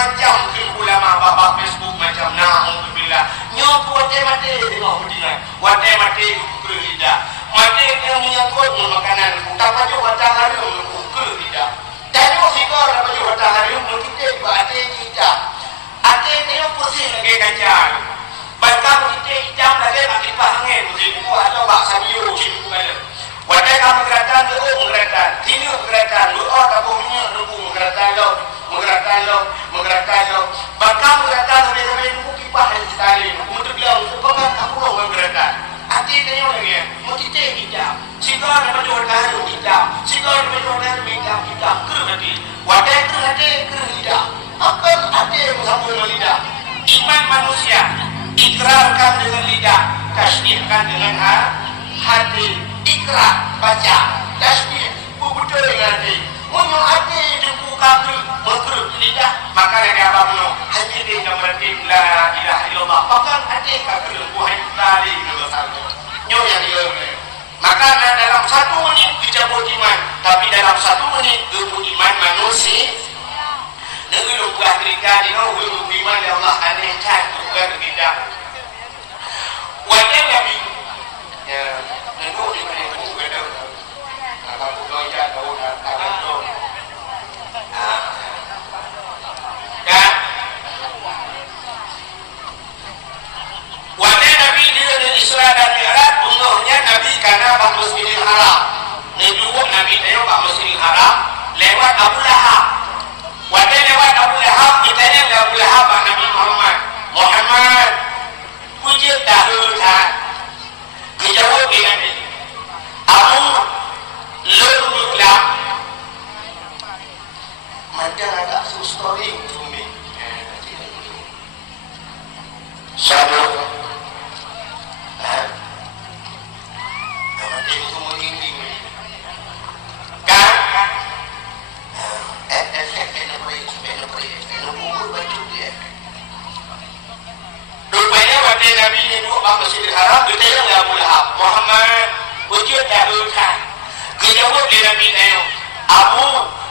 macam-macam ke ulama bapa Facebook macam na'udzubillah. Nyo wate mate tengok hudingan. Wate mate ke lidah. Mate yang menyangkut makanan. Tak baju wata harum ke lidah. Dan yo fikir baju wata harum kita juga ate kita. Ate tengok pusing lagi kacar. Bakal kita hitam lagi makin pahangin. Mesti buku atau bak sabiyo si buku ada. Wadai kamu menggeratan, lu menggeratan. Sini menggeratan, lu kabuhnya lu menggeratan lo. Bakal menggeratan sampai lu kipah yang sekali. Untuk bilang untuk pegang kamu lo menggeratan. Hati tengok lagi, mau kita hitam. Sigar dapat jualan hitam. Sigar dapat jualan hitam. Kerut hati. Wadai kerut hati, kerut hitam. Apa hati yang bersambung dengan lidah? Iman manusia ikrarkan dengan lidah, tasbihkan dengan hati. Ikrar baca tasbih betul dengan hati. Munyo hati jumpu kafir mengkerut lidah, maka dari apa pun hanya dia yang berarti la ilaha illallah. Bahkan hati kafir bukan tadi dosa. Nyo yang dia. Maka dalam 1 menit dicabut iman, tapi dalam 1 menit gebuk iman manusia. Dengan lupa mereka di bawah iman ya Allah aneh kan bukan kita. Wajib Nabi. Ya, itu di mana itu ada. Apa pun dia tahu tak tahu. Dan wajib Nabi di Isra dan Mi'raj umurnya Nabi karena Pak Masjidil Haram. Dulu Nabi tengok Pak Masjidil Haram lewat Abu Lahab. Wajib lewat Abu Lahab, ditanya ke Abu Lahab Nabi Muhammad, puji dahulu tak? Dijawab dengan ini, Abu Lahab, macam agak story untuk ni. Sabuk, nama dia semua ini. Kan? Rupanya pada Nabi ni duduk kat Masjidil Haram, dia tanya ke Abu Lahab, Muhammad, wujud tak berkah? Dia jawab dia Nabi tanya, Abu,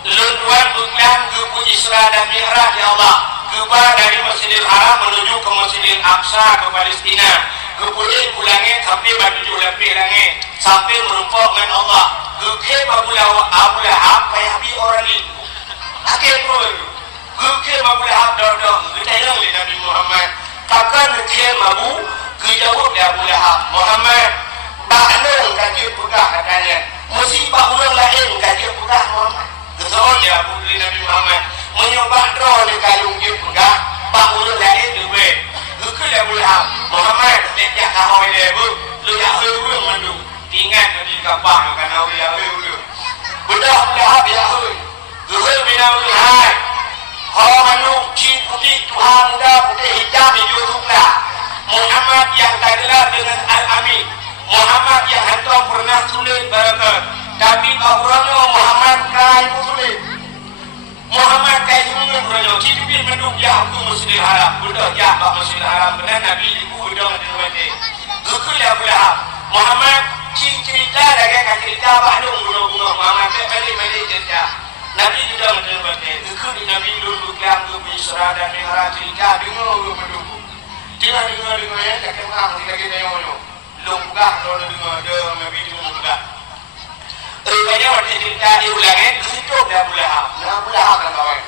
lutuan buklang ke Isra dan Mi'raj ya Allah, keluar dari Masjidil Haram menuju ke Masjidil Aqsa ke Palestina, kemudian pulangnya sampai baju lebih langit, sampai merumpuk dengan Allah. Gukhe Abu Lahab payah bi orang ni. Akhir pun Gukhe Abu Lahab dor-dor. Ditanya oleh Nabi Muhammad, takkan Gukhe Abu kejawab dia Abu Lahab, Muhammad, tak ada kaji pegah katanya. Musibah orang lain kaji pegah Muhammad. Kesoal dia Abu Nabi Muhammad menyobah drone ni kayung dia pegah, pak orang lain juga. Gukhe Abu Lahab, Muhammad, sejak kau dia bu, lu tak urung mandu. Ingat Nabi kapang kan awal dulu. Budak Lahab ya hui. Guru binawi hai. Hal manuk cik putih Tuhan muda putih hitam hijaulah. Muhammad yang tergelar dengan Al-Amin. Muhammad yang hantar pernah tulis barakat. Tapi orangnya Muhammad kai tulis. Muhammad kai tulis orangnya. Cik putih menduk ya aku Masjidil Haram. Budak ya Pak Masjidil Haram benar Nabi ibu budak di mati. Guru ya Lahab. Muhammad cerita lagi kan cerita bahlung bunga-bunga Muhammad balik cerita Nabi juga mendengar itu di Nabi dulu kelam tu Isra dan Mi'raj cerita dengar ya tak kenal kita tengok longgah kalau dengar Nabi itu longgah rupanya waktu cerita diulangin itu dia Abu Lahab kan kawan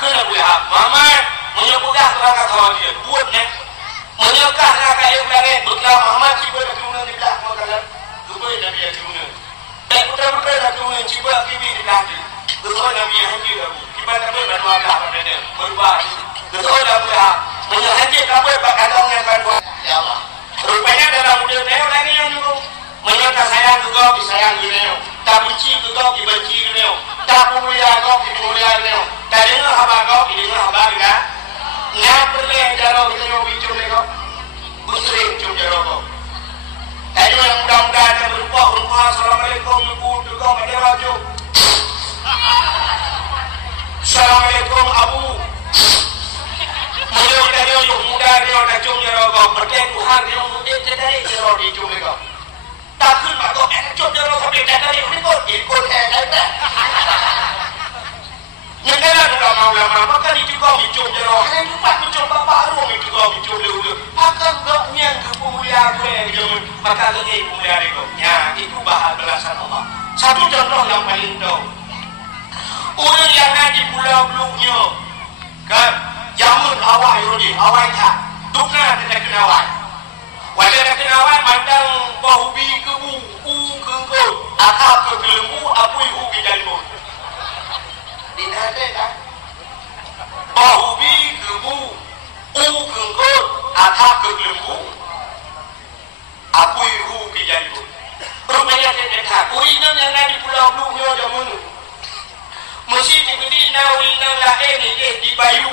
kena Abu Lahab Muhammad menyebutkan kerana kawan dia buatnya menyokah nak kayu ulangin beklah Muhammad ciba dah turun di belakang makanan Dubai Nabi yang turun dan putra-putra dah turun ciba kiwi di belakang Dubai Nabi yang hadir Abu ciba Nabi baru Allah pada dia berubah Dubai Abu Lahab menyahadir Nabi pak kadang yang baru ya Allah rupanya dalam budaya dia lagi yang dulu menyokah sayang juga disayang dunia tak benci juga dibenci dunia tak mulia juga dimulia dunia tak dengar khabar juga didengar khabar juga nak boleh jauh kita bincang mereka, busring cium jauh. Tadi yang muda-muda ada berupa Assalamualaikum ibu juga pada baju. Assalamualaikum Abu. Muda tadi yang muda dia dah cium jauh. Berkat Tuhan dia muda jadi jauh di cium mereka. Takut makau cium jauh sampai jadi mereka ikut ada. Yang mana muda ulama maka ni juga hijau jero hanya tempat hijau bapak ruang itu juga hijau dulu akan gaknya ke pemuliaan yang maka lagi pemuliaan itu ya itu bahas belasan Allah. Satu contoh yang paling tahu orang yang ada di pulau Bluknya kan jamun awal yodi awal tak dukna tidak kenawai wajar tak kenawai mandang bahubi kebu ke akap ke lembu apui ubi jalmu dinade kan bahubi kebu ke akap ke lembu apui ubi jalmu rupanya tak urinan yang ada di pulau Bluknya jamun mesti diberi nawinang lahir di bayu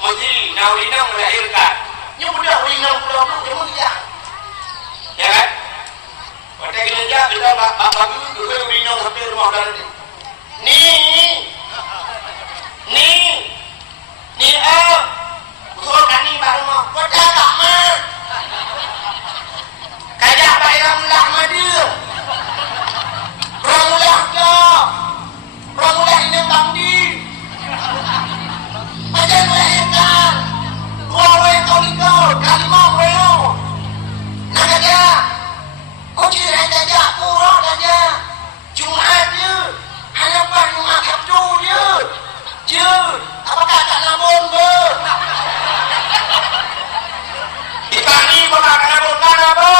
mesti nawinang melahirkan yang mudah winang pulau Bluk dia ya kan pada gereja kita bagi juga winang sampai rumah dan ni usul kami baru mau pada tak mah kajak bayram lah dia romulah ini bangdi macam melahirkan dua kau kalimah weo nak aja kau cirai saja kurang saja Jumat je hanya pas Jumat Sabtu je apakah tak nabung ke ditani bakal nabung kan apa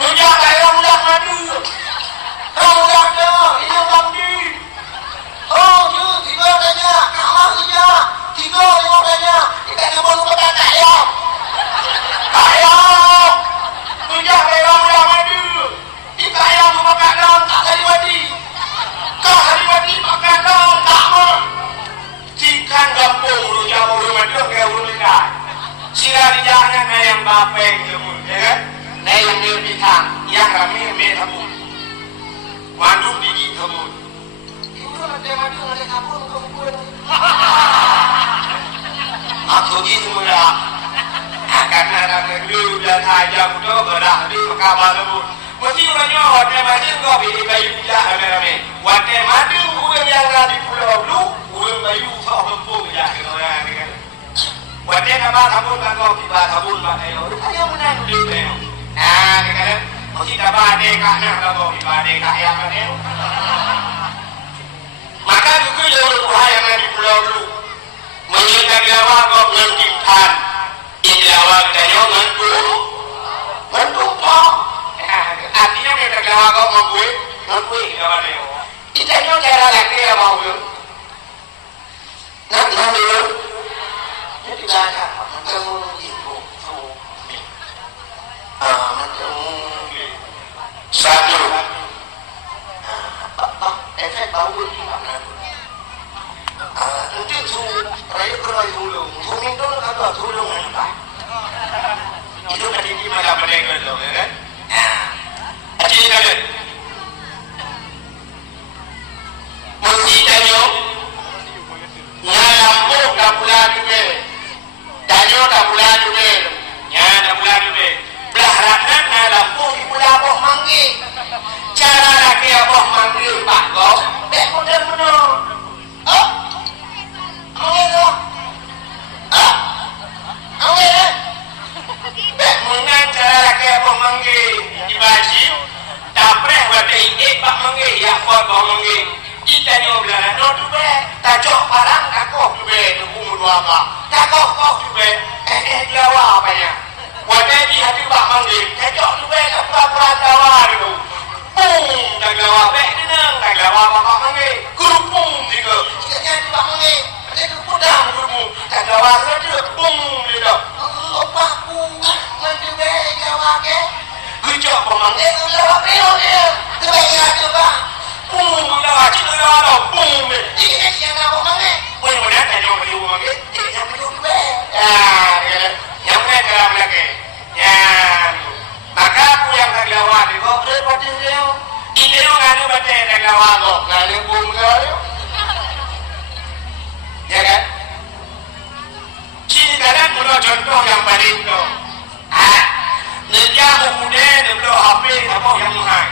nujak bayar mudah madu romulah ini bangdi oh je tiga saja kalah saja tiga lima saja kita nak baru kata ayam tujak bayar mudah madu kita ayam makan daun tak hari mati kau hari mati makan daun tak mau cikan gampung lu jauh lu madu kayak lu lihat sila dijahnya yang bapeng jemur ya kan yang dia bintang yang rame tabun manduk gigi tabun ada madu ada kabur kau aku gitu mula karena ada dulu dan aja muda berah di kabar tu mesti orangnya ada madu kau beli bayu jah rame wate madu orang yang ada di pulau Bluk orang bayu sok lempung jah orang ni kan wate nama tabun kau tiba tabun pakai orang yang menang di sana ni kan mesti dapat ada kaknya kau tiba ada kaknya kan maka juga jauh yang ada di pulau Bluk menyertai lawa kau mentimpan ini lawa kita mentu pak artinya menyertai lawa kau mengkui lawa dia kita ni cara lagi ya mau nak dia jadi dah macam itu macam satu efek bau di mana nanti tu rayu dulu tu minta kata dulu apa itu tadi di mana mereka tu kan jadi kan mesti tanyo nyalambo kapula dube tanyo kapula dube nyana kapula dube belahratna nyalambo di pula boh manggi cara lagi boh manggi pak kau dek muda Bek mengan cara laki apa manggi dibaji dapret wate pak manggi ya buat bau manggi kita ni obrolan no tu be tajok parang takoh tu be umur dua apa takoh kau tu be lawa apa ya wate di hati pak manggi tajok tu be apa lawa itu tak lawa be tenang tak lawa pak manggi kurupung juga kita ni pak manggi ada kepudang kurupung tak lawa saja bung dia opaku mendube lawa ke kejok pemanggi lawa beo dia terbaik coba lawa cik lawa bung ini yang nak pemanggi mana tanya beli pemanggi yang beli be yang mana dalam lagi maka aku yang tak lawa ni kau berapa dia ini orang ada baca tak lawa kau ngale bung kau ya kan sekarang punya contoh yang paling tu Nerja muda dulu HP apa yang mahal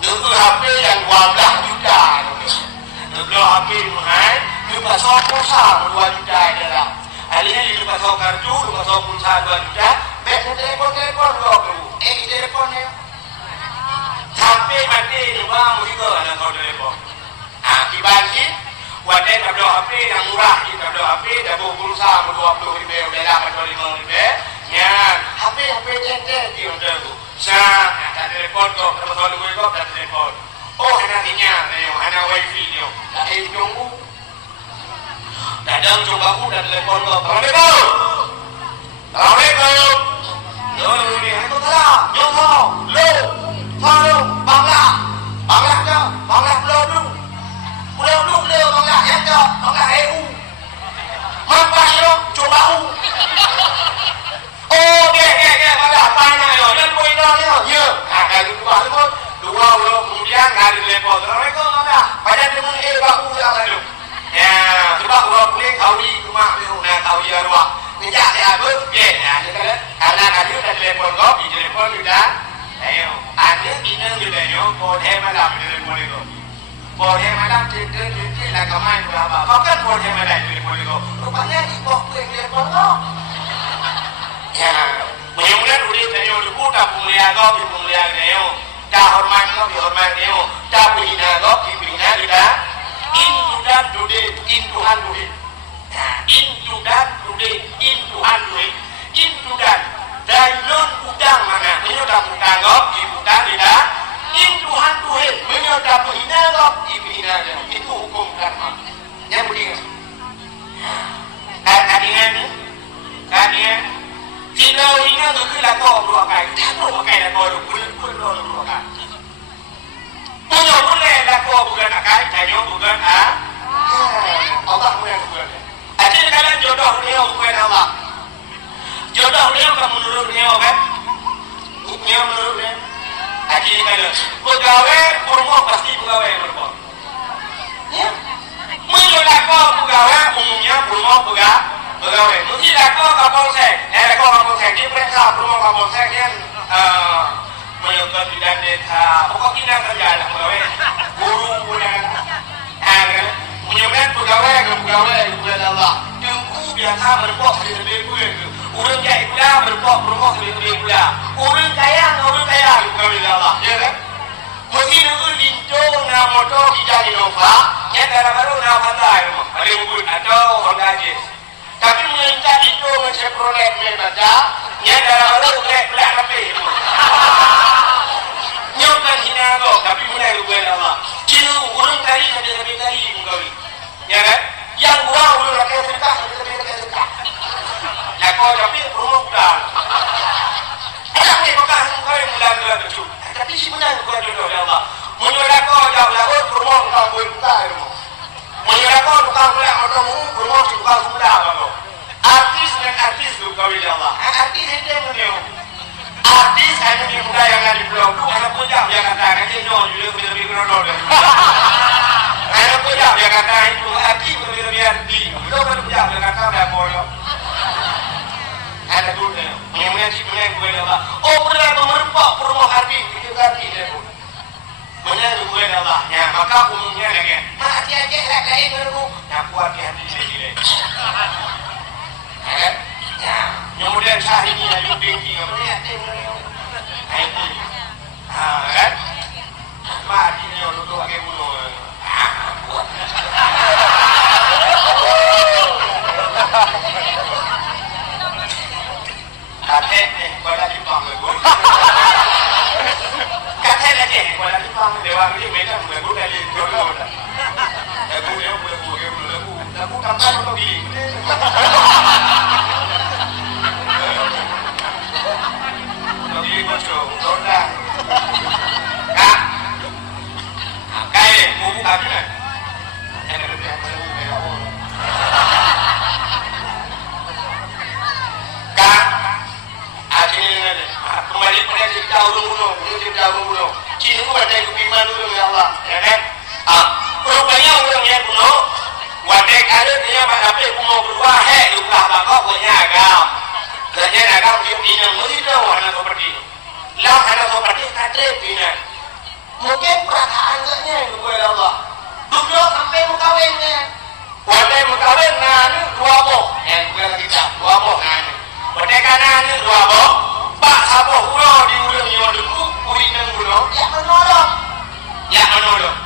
dulu HP yang 12 juta dulu HP mahal pasal pulsa 2 juta adalah. Alihnya di pasal kartu, pasal pulsa 2 juta, bet telepon 20. Teleponnya. Sampai mati di bawah musibah anak kau telepon. Akibatnya, wadah tablo HP yang murah di tablo HP, tablo pulsa 20 ribu, dah 45 ribu. Ya, HP cek di untuk tu. Saya telepon kau, pasal 2 kau dah telepon. Oh, anaknya, anak wifi dia. Dah tunggu. Dadang coba aku dah telepon kau. Assalamualaikum. Yo, ni aku salah. Yo, lo. Follow, bangla dah, bangla pulau lu bangla yang dah, bangla EU. Mampa yo, coba u. Oh, dia, bangla pana yo, yang boleh dah yo. Ya, kalau dua kemudian kali telepon. Assalamualaikum bangla. Pada temun baku dah lalu. Ya, coba gua boleh kau di rumah lu, nak kau di arwah. Nijak dia ber, ya, karena tadi udah telepon kau, di telepon sudah. Ayo, ada ina juga yo, boleh malam di telepon itu. Boleh malam cerita lah kemana berapa? Kau kan boleh malam di telepon itu. Rupanya di bawah telepon kau. Ya, mudah-mudahan udah saya dulu tak pemulihan kau, pemulihan yo. Tak hormat kau, hormat yo. Tak bina kau, bina sudah. Into that today, into hand today. Into that today, into hand today. Into that. Dan non udang mana? Menyodap udang kok, ibu udang tidak. Intuhan Tuhan menyodap hina kok, ibu hina dia. Itu hukum karma. Yang berikan. Kadian. Tidak hina tu kira kau dua kali. Tak dua kali dah kau pun dua kali. Punya boleh dah kau bukan akal, tanya bukan Allah bukan. Ada kalian jodoh dia bukan Allah. Jodoh dia kamu menurut dia kan? Dia menurut dia. Haji kalau pegawai rumah pasti pegawai berbuat. Ya. Menjodoh kau pegawai umumnya rumah pegawai. Mesti dah kau kapolsek. Kau kapolsek dia periksa rumah kapolsek yang melakukan bidang desa. Pokok kita kerja lah pegawai. Guru punya. Menyebabkan pegawai kepada Allah. Tengku biasa berbuat lebih kurang. Orang kaya pula berbuat rumah lebih pula. Orang kaya kepada Allah. Ya kan? Mesti nak lincong nak motor kita di Nova. Yang baru nak pandai rumah. Ada ubud atau Honda Jazz. Tapi melincah itu macam Chevrolet baca. Yang baru pelak lebih. Nyokkan hina kau. Tapi mulai kepada Allah. Kini orang tadi lebih tadi mengkawin. Ya kan? Yang gua orang rakyat sedekah lebih sedekah. Ya kau tapi rumah bukan. Ada ni bukan kau yang mula tu. Tapi sebenarnya kau jodoh ya Allah. Mula kau jauh laut rumah bukan bukan rumah. Mula kau bukan mula rumah bukan muda kau. Artis dan artis tu kau ya Allah. Artis itu yang artis hanya yang muda yang ada di pulau tu. Anak pujang yang kata nanti non juga lebih krono. Anak pujang yang kata itu artis lebih arti. Belum pujang yang kata dah boyo. Ada dulu dia. Yang si punya gue Allah. Oh pernah memerempak rumah arti itu arti dia pun. Punya gue Allah. Ya maka umumnya lagi. Mati aja lah lain dulu. Nak kuat hati sendiri. Ya. Kemudian sah ini ada tinggi. Kemudian kan? Mati ni orang tu pakai bulu. Kuat. Katet ni, pada Jepang lagu. Katet aja, pada Jepang dewan ni macam lagu dari dulu. Lagu dia lagu tanpa untuk gigi. Gigi macam roda. Kak, kaya bubu kami kan? Yang lebih Kak. Kembali pada cerita urung bunuh. Cina pun ada kebimbang dulu ya Allah. Ya kan? Rupanya orang yang bunuh. Wadek ada dia apa bunuh berdua. Luka bakok punya agam. Kerja agam dia bina. Mesti tahu anak seperti ini. Lah anak seperti kadre bina. Mungkin perakaannya itu ya Allah. Duduk sampai mukawinnya. Wadai mengkawin ngani dua boh, yang bukan lagi tak dua boh ngani. Wadai kanan ni dua boh, pak saboh ulo di ulung yang dulu, uri nang ulo, ya menolong, ya menolong.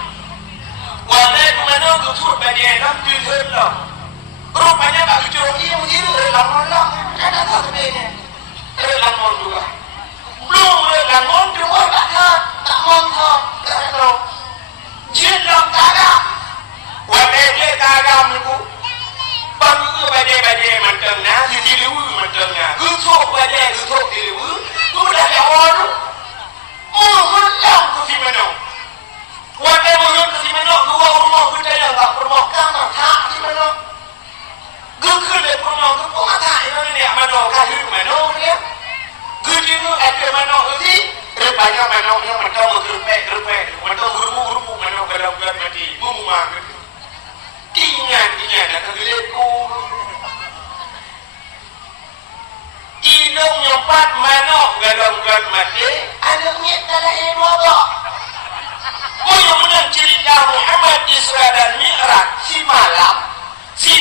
Wadai kumano kucut bagian nam tujuh lo. Rupanya tak kucut ini mungkin relang relang, kadang tak sebenarnya relang mon juga. Belum relang mon juga tak mon thon, kerana jilam tak ada. Wadai dia tak ada minggu. Bangku badai macam na, diliu macam na. Gutok badai, gutok diliu. Sudah lewat. Mulut tu si mana? Wadai mulut tu si mana? Dua rumah kita yang tak rumah kamu tak si mana? Gukul le rumah tu pun tak ini ni mana? Kahir mana dia? Gudimu ada mana tu? Rupanya mana dia macam gerpek, macam guru mana kalau buat mati, mumma. Ingat nak keleku. Inong nyempat manok galong buat mati. Anaknya telah dua. Mula cerita Muhammad Isra dan Mi'raj si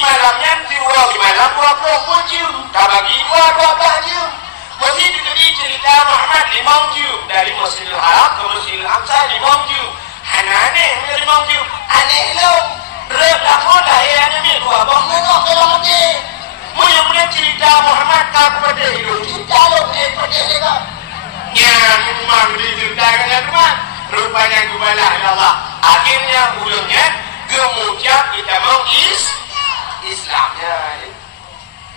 malamnya tiwa si malam pun cium. Tak bagi dua tak cium. Mesti diberi cerita Muhammad 5 cium dari Masjidil Haram ke Masjidil Aqsa 5 cium. Aneh 5 cium. Aneh long. Reklamon dah yang ni dua bang nak kalau mati. Mula cerita Muhammad kau pada hidup. Cerita lo pada lega. Yang memang diceritakan teman. Rupanya kebalah Allah. Akhirnya ulungnya kemudian kita mau Islam.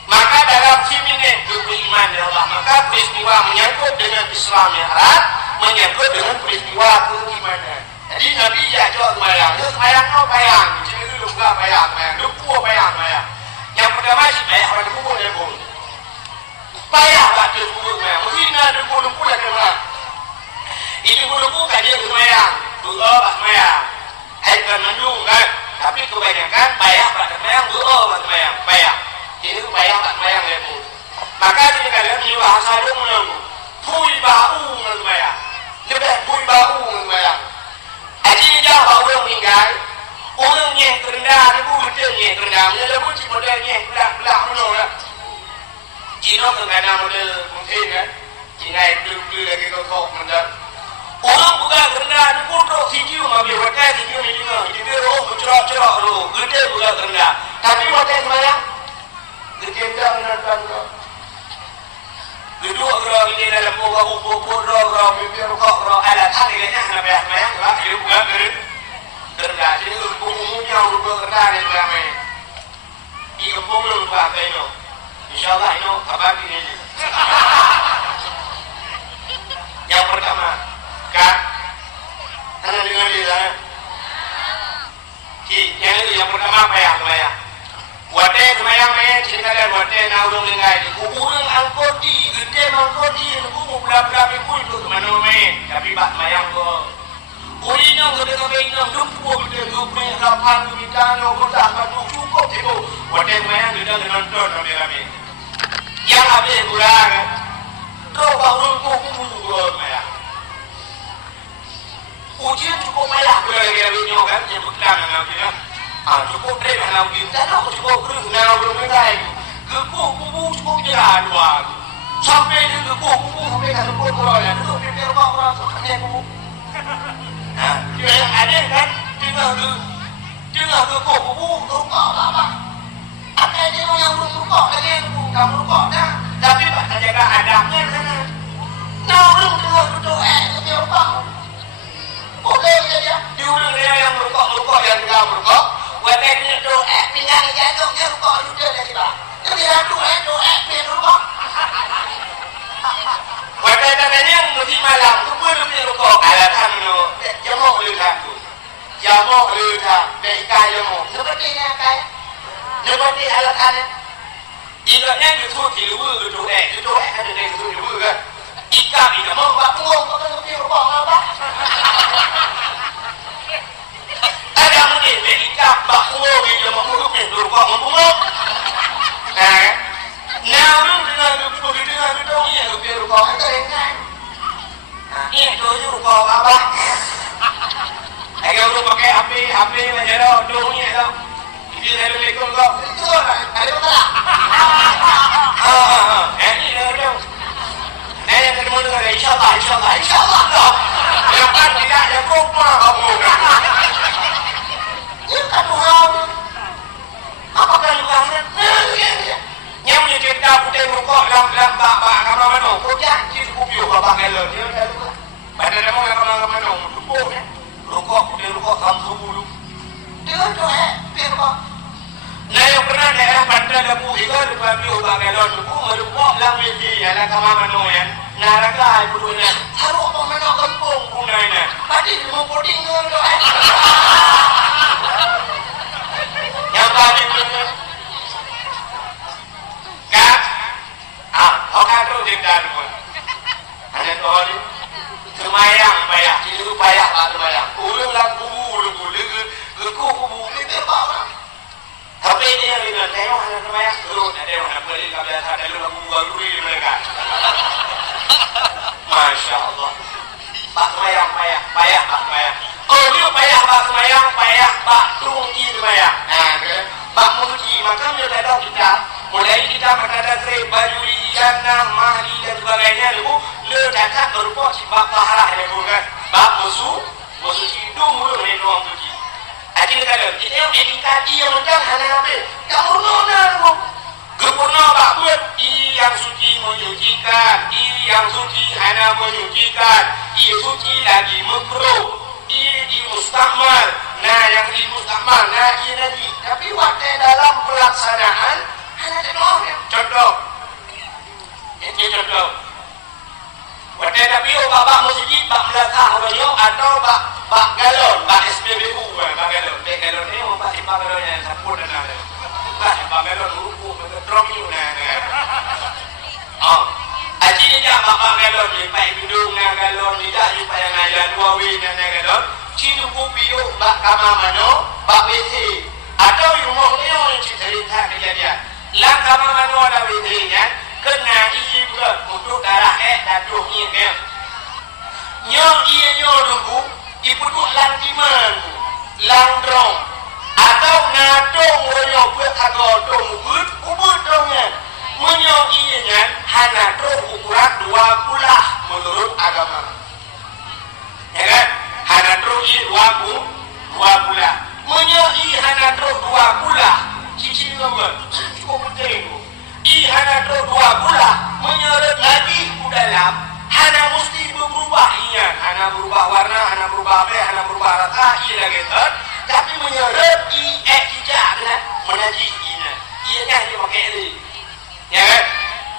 Maka dalam sini beriman Allah. Maka peristiwa menyangkut dengan Islam yang erat, menyangkut dengan peristiwa keimanan. Jadi Nabi ya jawab bayang. Bayang no bayang. Jadi dulu bukan bayang. Lupa bayang. Yang pertama si bayang orang lupa dia pun. Bayang tak dia lupa bayang. Mesti nak lupa dah kena. Itu lupa kan dia bayang. Dua bah bayang. Aikan menung kan. Tapi kebanyakan bayang tak bayang. Dua bah bayang. Bayang. Ini bayang tak bayang dia pun. Maka dia kata ni bahasa dia menunggu. Pui bau dengan bayang. Lebih pui bau dengan bayang. Jadi dia orang meninggal, orang yang terendah, dia pun betul yang terendah. Dia pun si model yang belak menolak lah. Cina kena model mungkin kan. Cina itu lagi kotak model. Orang bukan terendah, dia pun duduk video, ambil hotel video ni juga. Jadi roh bercerak-cerak roh, gede bukan terendah. Tapi hotel semayang, ditendang nonton kau. Duduk orang ini dalam buku orang mimpi orang ada tadi kena nak bayang lah. Dia bukan terendah. Jadi umumnya orang terendah ni ramai. Ia pun lupa kaino. InsyaAllah ino kabar ini. Yang pertama, kan? Anda dengar dia. Yang pertama bayang. Wadai semayang cerita dan wadai na urung lengai di urung angkoti gede angkoti aku belah-belah pun itu mana main tapi bak semayang ko urino gede ino dumpu gede dumpu lapan bintang no kotak batu cukup itu wadai semayang gede nonton rame-rame yang habis kurang tu baru kuku semayang ujian cukup malah lagi kan yang berkelang dengan dia. Cukup deh kalau kita nak cukup kalau belum ada kuku cukup jalan dua sampai di kuku sampai ke kuku orang itu dia orang sebenarnya kuku dia ada kan tinggal kuku rukuk apa ada dia yang rukuk lagi kamu rukuk dah tapi tak jaga adabnya sana nah belum duduk dia rukuk boleh dia diulang dia yang rukuk yang tinggal rukuk. Wadai ni pinggang jatuh ke rukuk luda lagi bah. Jadi doa pin rukuk. Wadai tanya yang mesti malam tu pun mesti rukuk. Alasan tu jamu letak tu. Jamu letak dekat jamu. Seperti ni kan? Seperti alasan. Ibaratnya itu tilu doa ada dari tilu kan. Ikan ini mau buat punggung kau kena pergi rukuk apa? Ada mungkin ikan bahu dia mau pergi rukuk punggung. Nah, orang dengan ni pergi rukuk ada kan? Ini tu rukuk apa? Agar orang pakai HP macam tu, ni tu. Assalamualaikum kau. Betul. Ada masalah. Ini dia. Yang ketemu dengan insyaAllah kau. Lepas tidak ada kumpul kamu. Ini kan orang. Apakah lukanya? Yang punya cerita putih merokok dalam bak kamar mana? Kau jangan kupiu bapak galon. Dia dah lupa. Pada nama yang kamar mana? Rokok ya. Rokok putih rokok kamu bulu. Dia tu biar kau. Nah yang pernah daerah Pantai Dapu itu lupa piu bapak galon. Buku merokok dalam media dalam kamar mana ya. Naraga ibunya. Taruh apa mana kampung punanya. Tadi mau puding tu. Yang tadi punya. Kak, orang tu cerita tu. Ada tu orang semayang payah, jadi tu payah tak semayang. Ulang lagu, kubu ni apa? Tapi dia bila tengok anak semayang, terus ada orang beli kabel ada lagu baru ni mereka. Masya Allah. Pak semayang payah pak semayang. Oh dia payah pak semayang, payah pak tunggi semayang. Pak muji maka dia tak tahu kita. Mulai kita berkata baju di jannah, mahli dan sebagainya dulu, ledakan berupa sebab pahala yang bukan. Bab musuh hidung mulu dengan orang suci. Akhirnya kata, kita yang edikasi yang macam hana habis. Kamu nona dulu. Gempurna bak buat, yang suci menyucikan, yang suci hana menyucikan, suci lagi makruh, di mustakmal. Nah yang di mustakmal, nah ia lagi. Tapi waktu dalam pelaksanaan, hanya contoh. Ini contoh. Waktu tapi bapak masjid, bak belakang banyo atau bak galon, bak SPBU, bak galon. Bak galon ni orang pasti bak galon yang sapu dan ada. Bak galon rupu, drop you Aji ni dah bak galon ni, pai bidung na galon ni dah ni pai ngaya dua win na galon. Cidu kupiu bak kamar mano, bak WC. Atau rumah ni orang cerita kejadian. Lang kamar mano ada WC-nya. Kena isi pula untuk darah datuh ni nyong iya nyong dulu iputuk lang timan lang drong atau ngadong royong buat agak dong ubud dongnya menyong iya nya hana drong ukuran 2 bulah menurut agama ya kan hana drong iya 2 bulah menyong iya hana drong 2 bulah cici ngomong cukup penting tu hana drong 2 bulah menyeret lagi ke dalam hana mesti berubah ianya hana berubah warna hana berubah apa hana berubah rasa ia lagi tapi menyeret tidak kan menajis ianya dia pakai li ya kan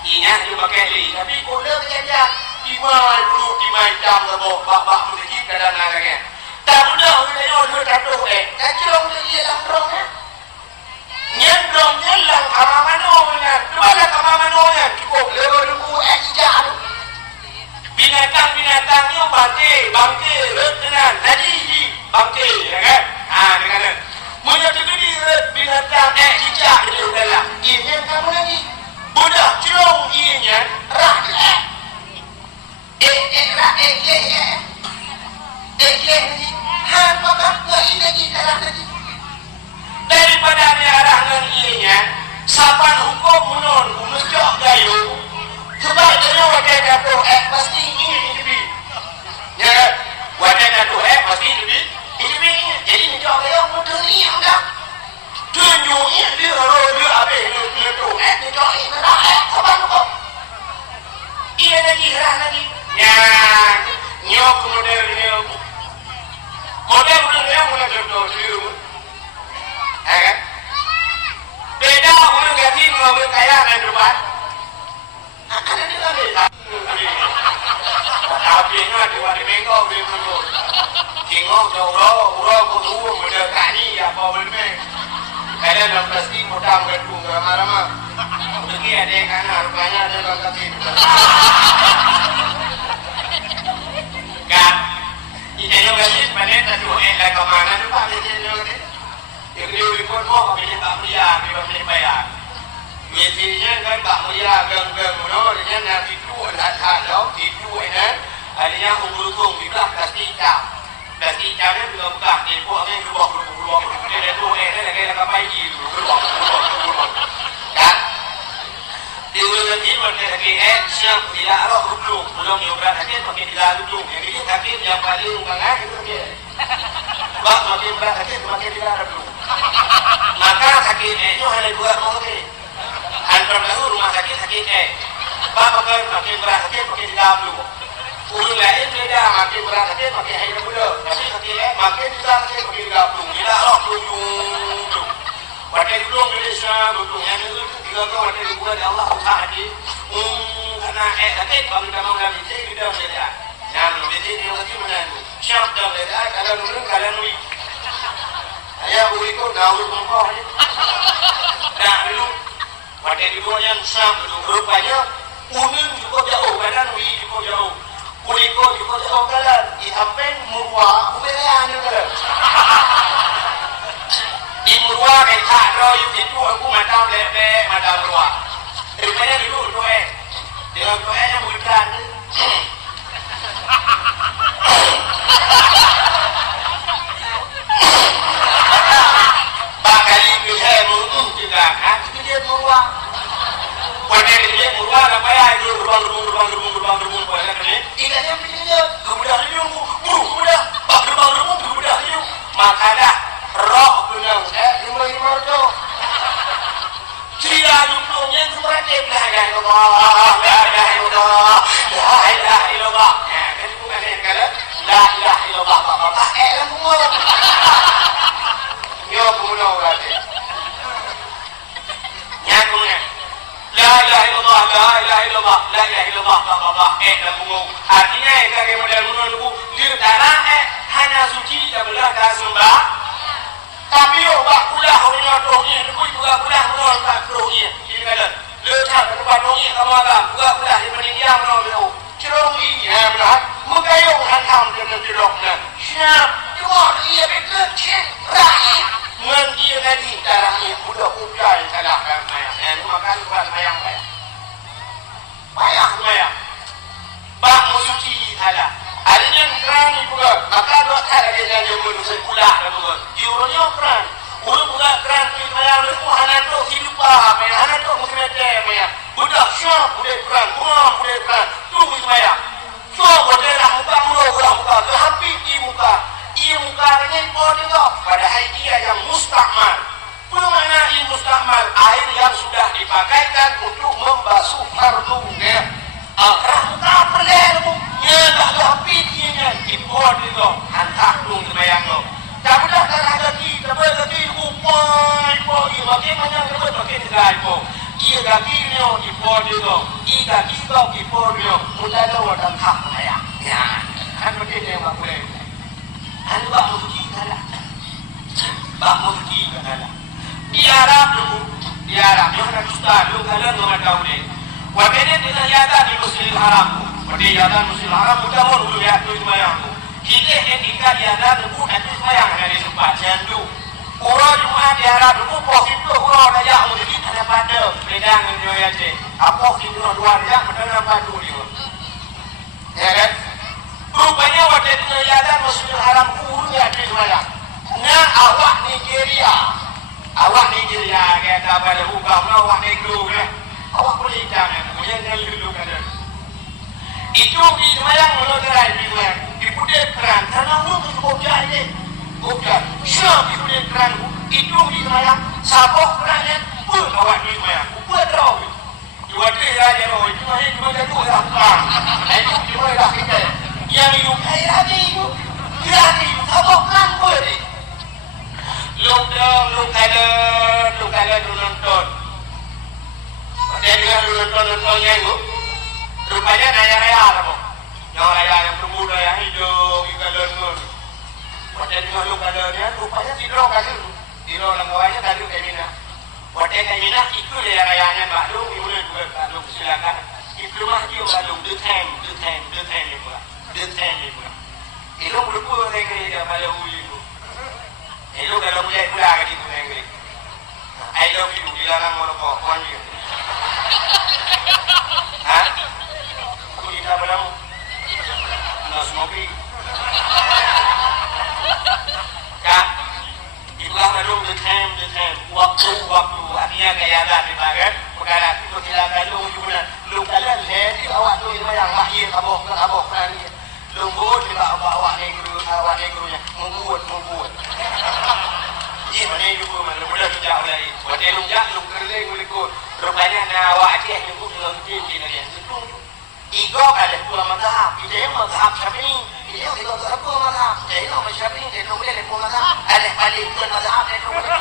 ianya dia pakai li tapi boleh kejadian dimai jam lebih bak mesti kadang lagi tak mudah dia tahu tak kira dia dalam drong nyendrong nyelang kamar manonya kemana kamar manonya cukup lewu tidak binatang yang bangke retenan tadi bangke ya kan dengan menyebut binatang tidak di dalam ini kamu lagi budak curong ianya rah apa ini kita lagi daripada diarah dengan ianya sapan hukum menun menunjuk gayu sebab dia wadah datu pasti ini hidup ya wadah datu pasti hidup jadi menunjuk gayu menunjuk ni udah tunjuknya dia apa dia tu menunjuk ini dah sapan hukum ia lagi herah lagi ya nyok model dia mulai contoh dulu kan? Beda orang gaji mobil kaya dan depan. Ada di mana? Tapi ni ada di Mekong di mana? Tengok orang kudu model kani apa boleh? Ada dalam plastik potong gedung ramah-ramah. Pergi ada yang kanan, rupanya ada dalam kasih. Kan? Ini yang gaji pada tu lah ke mana tu pak ini ni. Yang dia report mau kami tak melihat, kami tak bayar. Mestinya kan tak melihat geng-geng, mana dia nanti tu ada tidu ini, ada yang umur tu, bila plastik cap ni juga bukan, dia buat ni dua บอกเนี่ยตัวเองนั่นแหละแกก็ไม่ยินบอกkan di bulan ini mereka lagi siap tidak ada duduk belum nyoba lagi pakai tidak duduk yang ini kaki yang paling mengat itu dia bak makin berat kaki makin tidak duduk maka kaki itu hanya dua mungkin antara lalu rumah sakit kaki bak makin berat kaki makin tidak duduk urut lain beda makin berat kaki makin hanya muda tapi kaki makin tidak kaki makin tidak duduk tidak ada duduk Wadah duduk Malaysia duduk yang itu tiga kau wadah duduk di Allah Taala di karena kaki bagi kamu kami jadi kita beda yang lebih tinggi lagi mana itu siapa dah beda kalau dulu kalian ui ayah ui kau dah ui kau ni dah dulu wadah duduk yang siapa duduk rupanya unin juga jauh kalian ui juga jauh ui kau juga jauh kalian sampai murwa ubaya ni kalian di murwa kan tak ada itu aku madam lebe madam murwa rupanya dulu doa dengan doa yang bukan bakali bihe murdu juga kan dia murwa pada dia murwa apa ya itu rubang pada kan ini dia pilihnya kemudian dia kemudian rubang makanya roh gunung lima tu tidak duduknya seperti la ilaha illallah la ilaha illallah la ilaha illallah kan bukan kan la ilaha illallah apa semua yo puno berarti nyakungnya la ilaha illallah la ilaha illallah la ilaha illallah apa semua artinya kayak model nunggu di tanah hanya suci dan belah sembah tapi yo bak kulah orang dongnya aku juga kulah orang tak dongnya ini kata letak tempat dongnya kamu agak juga kulah di pendidikan orang itu cerong ya belah mengayung hantam dengan cerongnya siap cuma dia berkecil rahim mendia tadi darahnya sudah ubah salah kan mayang makan bukan mayang bak musuci salah Adanya keran juga, maka dua kali dia jadi manusia kulah dan juga. Diurutnya keran, urut juga keran tu mayang itu hanya tu hidup apa? Hanya tu mungkin ada mayang. Budak siapa boleh keran, bunga boleh keran, tu mayang. So boleh lah muka, terhampir di muka. Ia muka ini boleh tak? Padahal dia yang mustakmal. Bagaimana ini mustakmal? Air yang sudah dipakaikan untuk membasuh fardunya. Muka perlu. Ya tak tapi dia import itu hantar dulu bayang lo. Tak boleh lagi, upai, bagaimana kita pakai negara itu. Ia lagi ni import itu, ia lagi kau import itu, mudah tu orang tak bayang. Ya, kan begitu yang boleh. Anu bak mesti kalah. Di Arab yang nak ustaz lu kalau tu ada boleh. Wabene tidak ada di Masjidil Haram. Pada yadan Masjidil Haram kita mau dulu ya tu sembahyang tu. Kita yang tinggal di yadan tu nanti sembahyang dari tempat jandu. Orang Jumaat di Arab tu pos itu orang dah jauh jadi ada pada bedang ni aja. Apa itu dua dia benar padu dia. Ya kan? Rupanya waktu itu yadan Masjidil Haram urusnya di sembahyang. Nah awak Nigeria kata pada hukum awak negro kan. Awak boleh jangan, punya dulu kan. Itu di sembahyang menolong di sembahyang. Diputar keran, karena orang itu bukti. Siapa diputar keran itu di sembahyang. Sabuk kerannya pun awak di sembahyang. Buat tahu. Dua tiga aja loh. Cuma itu dah perang. Itu cuma dah kita. Yang itu kaya lagi itu. Dia ni sabuk keran boleh. Lu kalau nonton. Dia juga nontonnya itu. Rupanya raya apa? Yang raya yang bermuda yang hijau juga lengur. Dia juga kalau dia rupanya tidur kasih. Tidur langkahnya tadi kayak mina. Dia kayak mina itu dia rayanya maklum. Ibu juga maklum silakan. Itu mah dia maklum. Detem juga. Itu berpuluh negeri dia maklum itu. Itu kalau mulai pulang di negeri. I love you, dilarang merokok, wangi. Hah? Aku tidak bilang nas mobil. Ya, lalu dekem waktu artinya kayak ada di bagian perkara itu tidak kalau juga lu kalian jadi awak tu yang mahir kabok kan lu buat di bawah negrunya membuat ini mana juga mana mudah jauh lagi waktu lu kerja ngulikut rupanya awak dia juga belum tinggi lagi Igo kada pula mazhab, ide mazhab Syafi'i, ide igo mazhab pula mazhab, ide igo Syafi'i, ide boleh le pula mazhab, ada paling pula mazhab, ide boleh.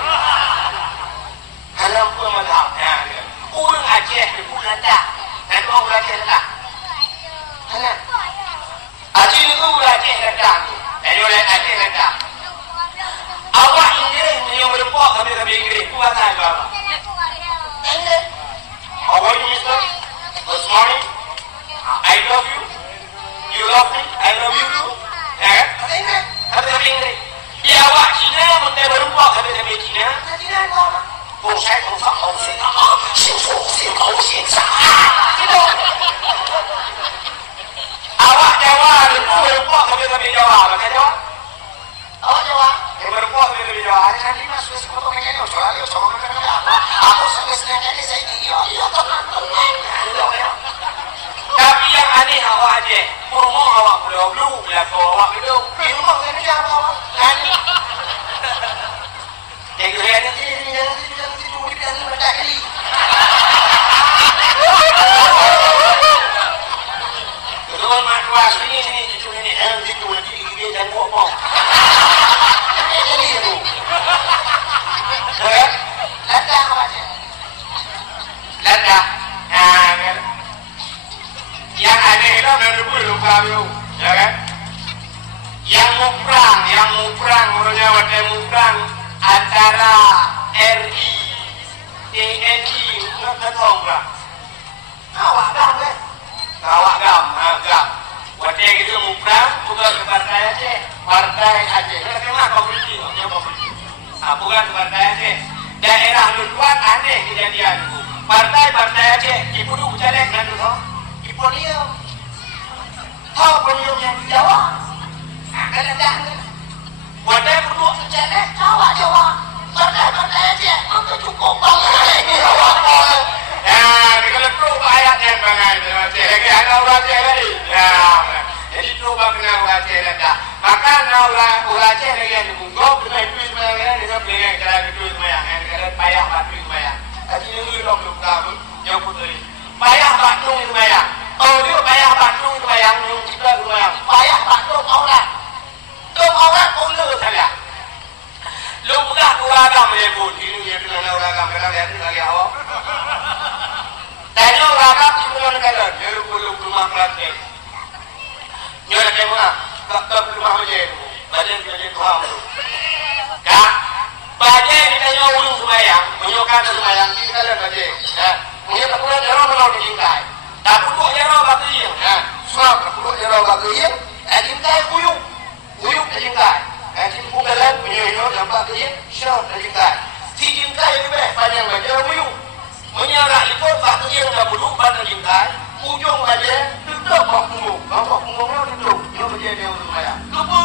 Kalau pula mazhab, orang Aceh pula dah, dan orang Aceh dah. Mana? Aceh itu orang Aceh dah, dan orang Aceh dah. Awak Inggeris yang berpuak kami Inggeris, puas saya apa? Inggeris. How are you, Mister? Good morning. I love you. You love me. I love you too. Kata Inggeris. Dia awak Cina menteri berubah kata Cina. Cina apa? Kau saya kau tak kau sih. Kau sih. Itu. Awak Jawa itu berubah kata Jawa. Kata Jawa. Awak Jawa. Yang berubah kata Jawa. Hari nanti masuk ke foto mengenai Australia. Sama mengenai apa? Aku sampai sekarang ini saya ini. Ya tenang. Tapi yang aneh awak aja, rumah awak belum awak belum. Di rumah kan dia awak kan. Jangan tidur di dalam matahari. Kalau matua sini tidur nanti dia jangan ngomong. Ini tu. Lada awak aja. Lada. Yang aneh itu ada lupa ya kan? Yang muprang, menurutnya wadah muprang antara RI, TNI, nggak tahu berapa? Awak gam. Wadah itu muprang, bukan ke partai Aceh. Kenapa komuniti? Bukan ke partai Aceh. Daerah luar aneh kejadian. Partai Aceh, ibu dulu jalan kan dulu. Ponium, tahu ponium yang di Jawa? Kadang-kadang, wadah berdua sejalan Jawa. Partai aja, itu cukup banget. Kalau perlu ayatnya banget, ada orang lagi. Jadi coba kena orang dah. Maka orang lagi yang dibuka dengan duit semayang, dengan beli cara duit semayang, dengan payah batu semayang. Tadi ini orang lupa yang putih. Payah batu semayang. Oh dia payah Bandung tu yang juga tu yang payah Bandung orang pun lu saja. Lu bukan orang menyebut ini dia dengan orang kadang dia lagi awak. Tanya orang sebelum kadang dia lu rumah kelas. Nyorak mana? Tak rumah aja. Badan dia tuang. Kak, badan kita nyawung semayang, menyokan semayang kita ada badan. Mungkin tak pernah jarang menolong tingkai. Tak perlu jarang bagi semua perlu jarang bagi tingkai uyuk tingkai bukan menyoyo nampak dia syar tingkai si tingkai itu panjang baca uyuk menyarak ikut bagi yang tak perlu pada tingkai ujung baca tutup punggung tutup dia baca dia untuk bayar lupa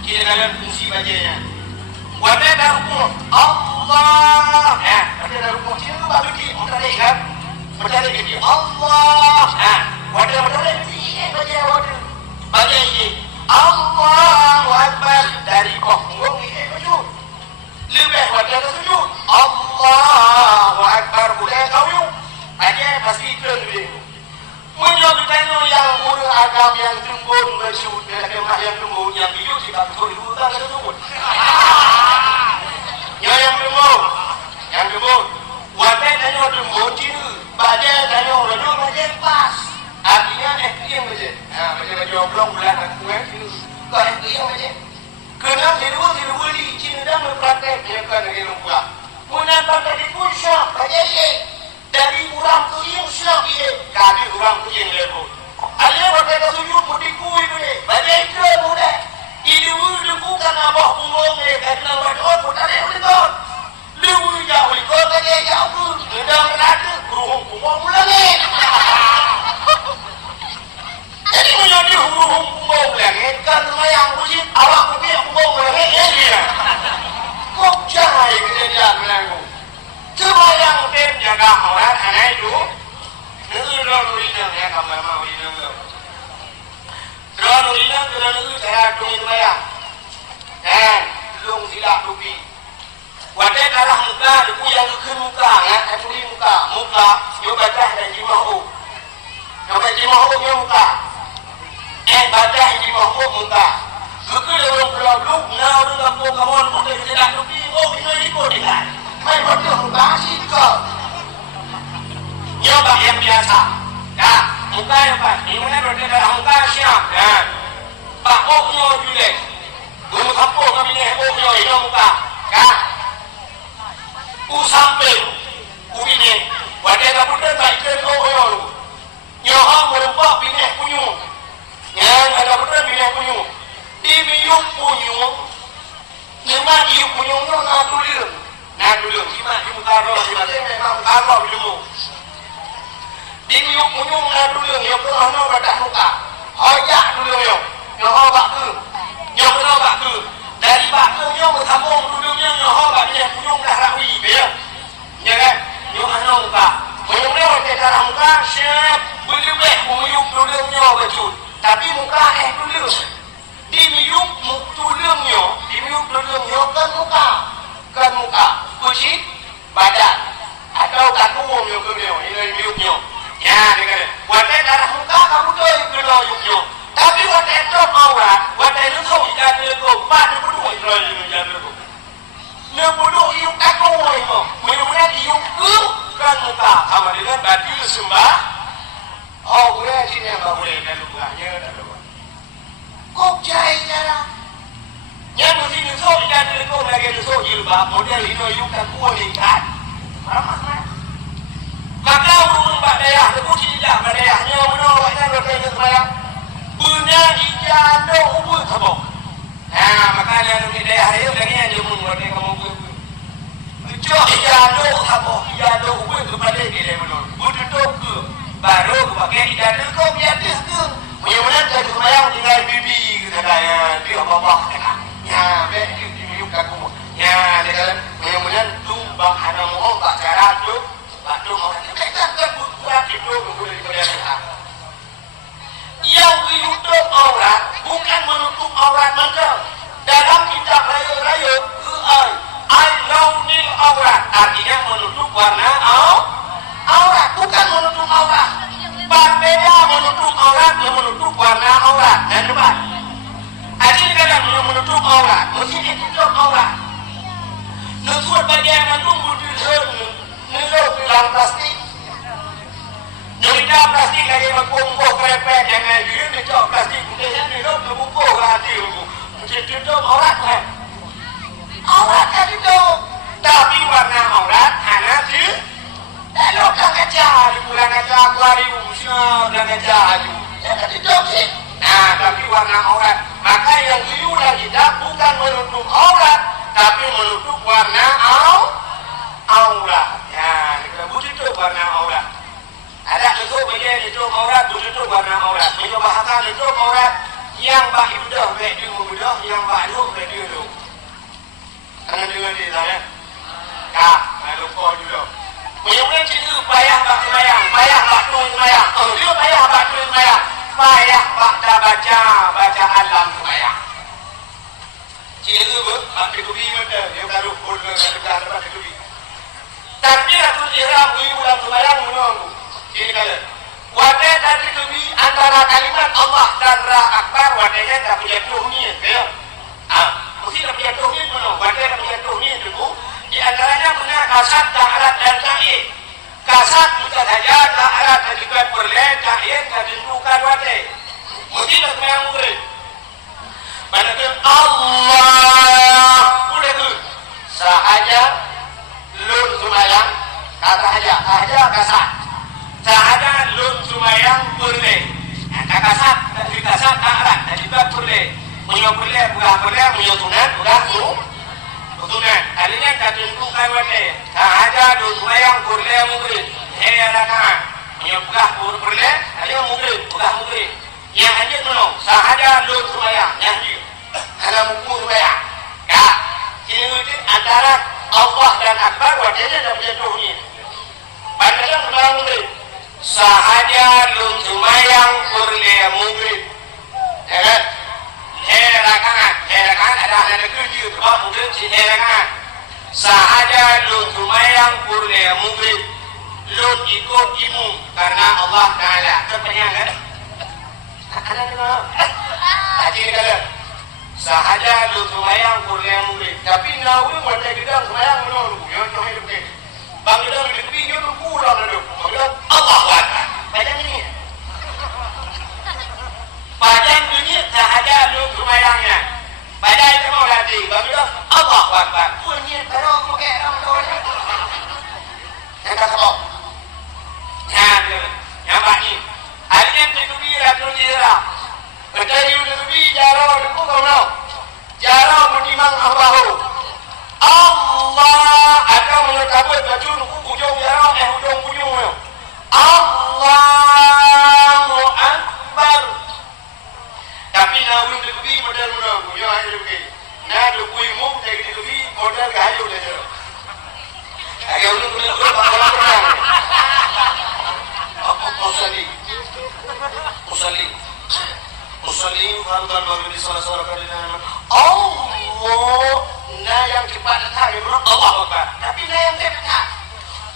kita dalam fungsi bacanya wadah dah hukum Allah wadah dah hukum kita tu baru di orang kan macam ni Allah. Wadah ni baca wadah. Baca ini Allahu Akbar dari punggung ini sujud. Lebih wadah sujud. Allahu Akbar boleh kau yuk. Baca pasti kena. Menyebut yang guru agam yang tumbun bersujud dalam yang tumbun yang hidup di bangsa itu tak ada tumbun. Yang tumbun. Wadah tanya tumbun cina. Baca tanya orang tu baca pas. Artinya yang baca. Baca oblong bulan aku kau yang baca. Kenapa dulu di Cina dah berpraktek dia kan lagi lupa. Menambah dari pun syok baca dia. Dari orang tu yang syok dia. Kami orang tu yang lebut. Ada baca sujud putih kui tu ni. Baca itu mudah. Ini bukan abah punggung ni. Kerana baca putar yang betul. Lu jauh ni kau baca jauh. Sedang berada huruf kumur lagi. Jadi menjadi huruf kumur lagi. Kan yang uji awak punya kumur lagi dia. kerana itu cara dong sembahyang. Dan belum silap rugi. Wadah darah muka, itu yang ke muka, ya, aturi muka, yo badah dan jimau. Yo badah jimau yo muka. Badah jimau muka. Suka orang pulau now dengan kawan pun dari tidak rugi. Ini ikut dia. Mai wadah muka sih kau. Nyoba yang biasa. Ya, muka yang pas. Ini mana berada dalam muka siap. Ya, pak oknyo juga. Guru kampung kami ni oknyo ini muka. Ya. Sampai ini, wadah kaputan baik ke orang nyohong merempak binek punyu, yang ada kaputan binek punyu, di miyuk punyu, lima iuk punyu no nadulir, lima di muka roh, lima memang muka roh dulu, di miyuk punyu nadulir, yang pernah no badah muka, hoyak dulu nyohong bakku, nyohong bakku. Dari bakul yang bersambung duduknya nyohong baknya punyung dah rawi ya. Ya kan? Yo ano muka. Punyung ni orang cara muka siap berlebih muyuk duduknya betul. Tapi muka dulu. Di muyuk duduknya, di muyuk duduknya kan muka. Kucing badan atau kaku yang kemio ini muyuknya. Ya, ni kan. Wadah darah muka kamu tu kena yuknya. Tapi wadah itu aurat, wadah itu kau jadi kau, pak ni bodoh itu jadi kau. Ni bodoh iuk aku itu, mana iuk ku kan muka, sama dengan baju sembah. Oh boleh sini yang tak boleh dan lukanya dan lupa. Kau cai cara. Yang mesti ni kau jadi kau lagi ni kau jilbab, model itu iuk aku ni kan. Mana? Maka urung pak daya, lepas tidak pak daya, nyawa mana wadah berkaitan sembahyang. Punya ijado ubud sabok. Nah, makanya nung daya hari lagi yang jumun warna kamu ubud. Ujo ijado sabok, ijado ubud kepada dia menurut. Budu ke baru pakai ijado kau biasa ke. Mudah-mudahan jadi sembahyang tinggal bibi katanya dia bapak. Ya, betul dimiyuk aku. Ya, dia kata mudah-mudahan tu bang ada mohon tak cara tu, tak tu orang kita kan buat itu boleh dipelajari. Yang menutup aurat bukan menutup aurat maka dalam kitab rayu-rayu al-launil aurat artinya menutup warna aurat bukan menutup aurat. Berbeda menutup aurat dan menutup warna aurat dan depan. Ada kadang menutup aurat mesti ditutup aurat. Nusut bagian menunggu nilai dalam plastik. Kita plastik lagi berkumpul kerepek jangan dia mencoba plastik budaya ni lo berkumpul hati lu. Tutup aurat kan? Aurat kan itu. Tapi warna aurat anak tu. Lalu kan kaca di bulan kaca akuarium semua bulan kaca tu. Jangan tutup sih. Nah tapi warna aurat. Maka yang diulang kita bukan menutup aurat tapi menutup warna aurat. Ya, kita butuh warna aurat. Ada tutup bagian tutup aurat, tutup warna aurat. Menyebabkan tutup aurat yang baik udah baik mudah, yang baik baik dulu. Karena dengan dia saya, kak, lalu kau juga. Menyebabkan itu payah bak semayang, payah bak tuang semayang. Dia payah bak tuang semayang, payah bak baca alam semayang. Cina itu bak ketubi macam dia taruh pulsa dekat tempat ketubi. Tapi Rasul Ihram ulang semayang menunggu. Ini kata, wadah tadi ketubi antara kalimat Allah dan Ra Akbar wadahnya tak punya tuhniat, ya. Mesti tak punya tuhniat menunggu. Wadah tak punya tuhniat dulu. Di antaranya benar kasat, ta'arat dan ta'id. Kasat bukan saja ta'arat dan juga berlain, ta'id dan tentukan wadah. Mesti tak semayang murid. Padahal Allah udah tu sahaja lun sumayang kata sahaja kasat sahaja lun sumayang boleh kasat dari kasat ta'arat dan juga boleh boleh punya sunat sunat artinya tak tentukan wadah sahaja lun sumayang boleh murid rakaat boleh ada murid yang hanya tolong sahaja lun sumayang yang hanya ada muku sumayang kak ini itu antara Allah dan Akbar wadahnya tak punya tuhniat. Padahal semayang murid sahaja lun sumayang kurlia murid ya kan siherangan sahaja lu tumayang purle mubin lu ikut imu karena Allah Ta'ala kepenyang kan ada kenal haji ni kata sahaja lu tumayang purle mubin tapi nawi wata gedang tumayang menurut yo yo hidup ni bang gedang di tepi yo kurang ada bang Allah Akbar padang ini padang dunia sahaja lu tumayangnya padang itu mau lagi bang gedang Allah Akbar punya terus pakai orang yang kata kau yang bani hari yang tegubi ratu jera berjaya tegubi jara dulu kau nak jara menimang Allahu Allah ada menyetabut baju dulu ujung jara ujung Allahu Akbar tapi nawi tegubi modal mula ujung aja tegubi nah tegubi mum tegubi modal kayu dah jara agak ulang pernah Musalli fardan Nabi sallallahu alaihi wasallam Allah nah yang cepat datang Allah Akbar tapi nah yang cepat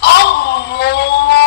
Allah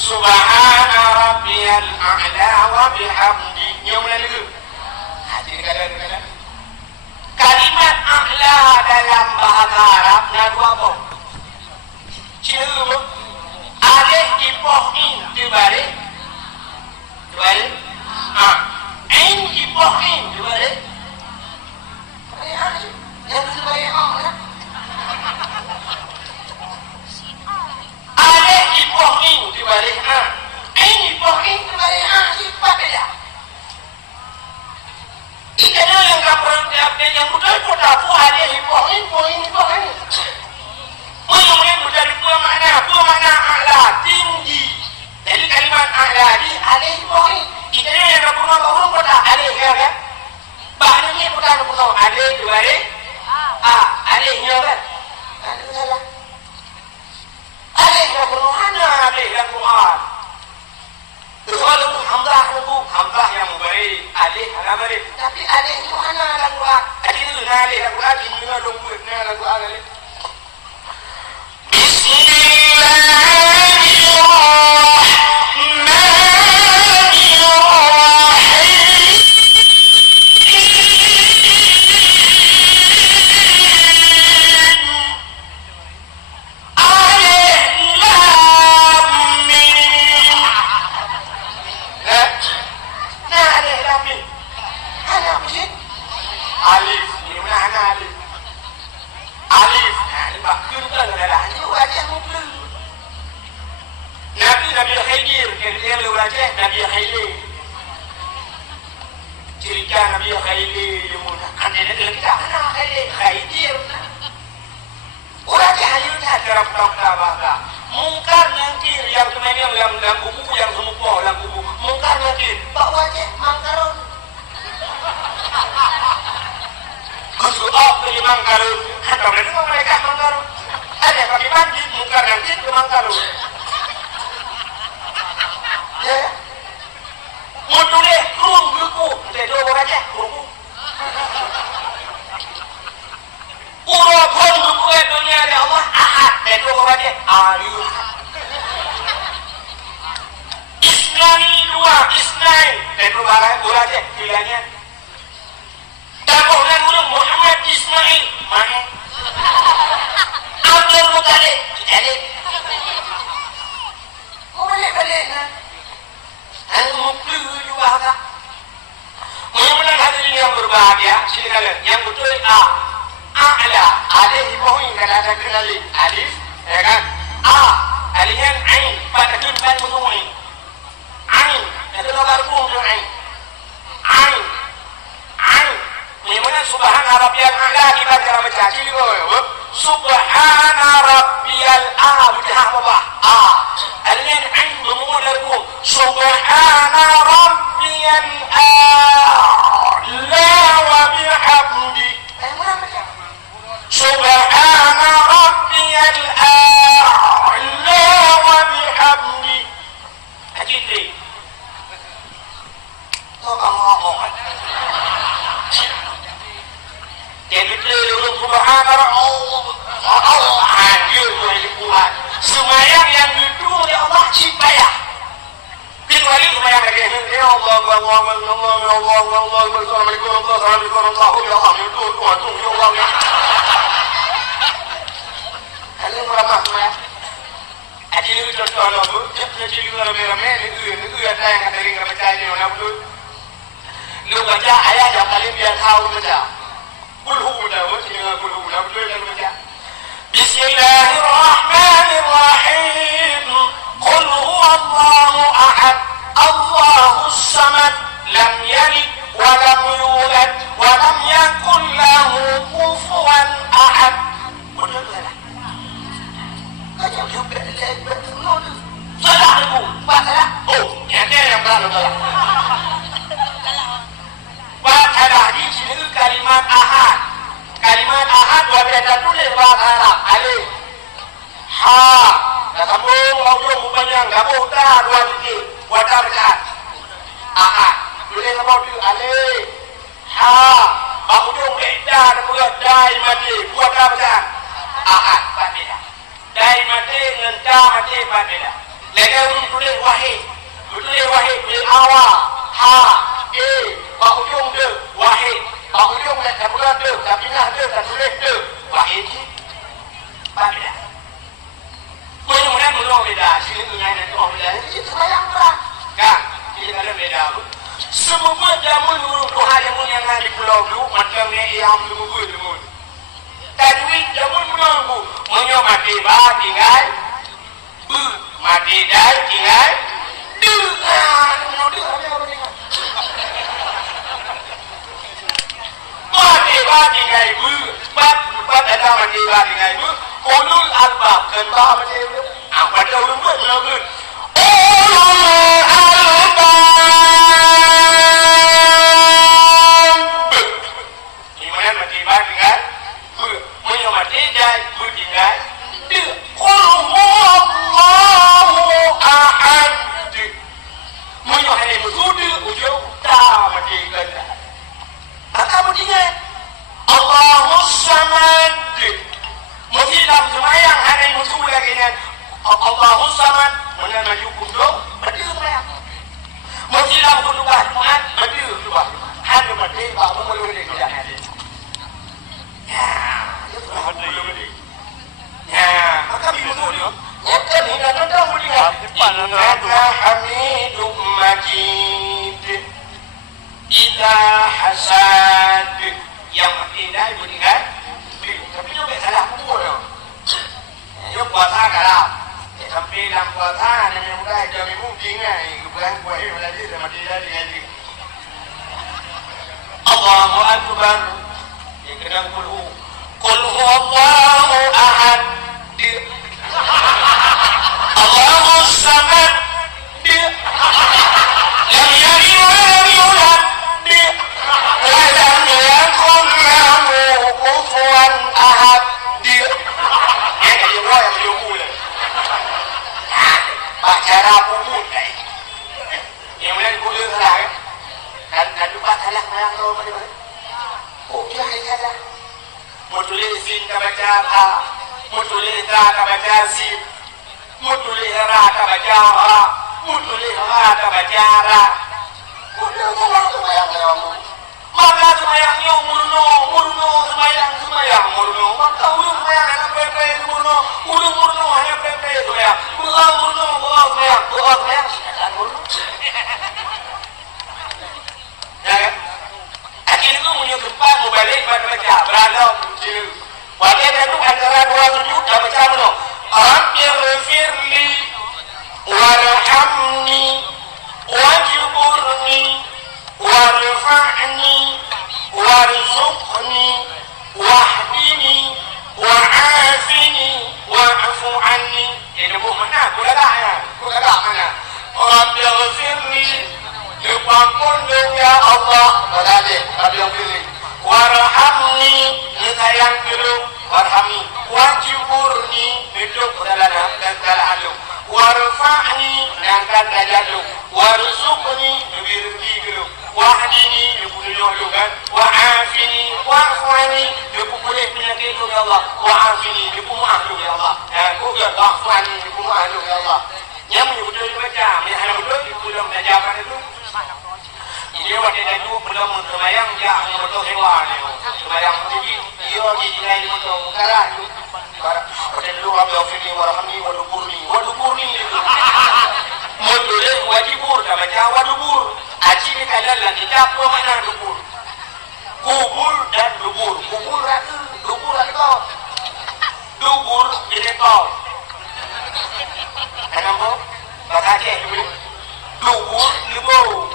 Subhana rabbiyal a'la wa bihamdi. Yang mana lagi? Hati kadang-kadang. Kalimat a'la dalam bahasa Arab nak apa? Cuma alif dipohin dibalik. Dibalik. Ain dipohin dibalik. Yang tu dibalik lah. Alif dipohin dibalik. Ain dipohin dibalik. Sifat beda. Ikan yang kapal yang betul betul fu ada poin. Poin betul dua makna a'la tinggi. Jadi kalimat a'la di alih poin. Ikan yang kapal baru betul alih kan? Bahan ini betul alih dibalik. Alihnya kan? Alih salah. Alih kapal mana alih dalam Quran? Kalau hamzah yang memberi alih beri. Tapi alih itu mana dalam Quran? Alih itu alih dalam Quran ini dalam Quran alih. Kalimat ahad wajah tulis bahasa Arab alif ha sambung ujung panjang gabung dah dua titik wajah besar ahad tulis apa tu alif ha ujung dah kemudian dai mati wajah besar ahad tak beda Dai mati ngenta mati pada. Lega tulis wahid. Tulis wahid tulis awal ha pak ujung dia wahid. Pak ujung nak kabula dia, kabinah dia, tak tulis dia. Wahid ni pada. Mudah-mudahan belum beda. Sini tu yang nanti orang beda. Ini sembahyang lah. Kan? Kita ada beda pun. Semua jamun urung Tuhan yang ada di pulau dulu macam ni yang dulu. Tajwid jamun menunggu. Menyo mati ba tinggal bu, mati dal tinggal du. Mati ba tinggal bu, bat ada mati ba tinggal bu. Ulul albab kenta mati bu. Apa dah ulul menunggu. Ulul albab. Allahus samad mana maju kunduh berdiri sembahyang. Mestilah kunduh Jumaat berdiri juga. Ada berdiri bahawa perlu berdiri kerja hari. Ya, itu perlu berdiri. Ya, maka bingung dia. Nyata ni dah nonton berdiri. Innaka Hamidum Majid. Idza hasad yang tidak berdiri. Tapi juga salah pun. Dia puasa kalah. Sampai dalam puasa yang mudah jami mungkin ni bukan buat lagi sama dia dengan dia. Allahu Akbar. Yang kena qul huwallahu ahad. Allahus samad. Lam yalid wa lam yulad. Wa lam yakul lahu kufuwan ahad. Cara puput yang mana kulit salah kan lupa salah yang lo mana oh dia salah mau tulis sin kabaca apa mau tulis ra kabaca sin mau tulis ra kabaca ha mau tulis ha kabaca ra kulit salah sembahyang maka sembahyang yo murno sembahyang murno maka urung sembahyang hanya pepe murno hanya pepe sembahyang murno sembahyang silakan murno ya kan akhirnya tu punya tempat mau balik baca berada di wajah itu antara dua sujud dah baca murno Rabbirfirli warhamni wajburni warfa'ni warzuqni wahdini wa'afini wa'fu anni. Ini mana? Kudadak mana? Rabbighfirli, ampun dong ya Allah. Rabbighfirli. Warhamni, sayang dulu. Warhamni. Wajburni, hidup dalam dan dalam. Warfa'ni, angkat derajat lu. Warzuqni, beri rezeki dulu. Wahdini, dulu kan. Wa'afini, wa'afani, boleh penyakit lu ya Allah. Wa'afini, maaf lu ya Allah. Bukan wa'afani, maaf lu ya Allah. Yang betul dibaca, yang betul belum diajarkan itu. Dia waktu itu belum sembahyang dia betul hewan. Sembahyang tinggi, dia jadi betul mukarah itu. Waktu dulu Rabbighfirli warhamni wadukurni. Modulnya wajibur, dah baca wadubur. Aji ni kalau lagi apa mana dubur? Kubur dan dubur. Kubur kau. Dubur ini kau. Kenapa? Baca je dulu. Dubur lebur.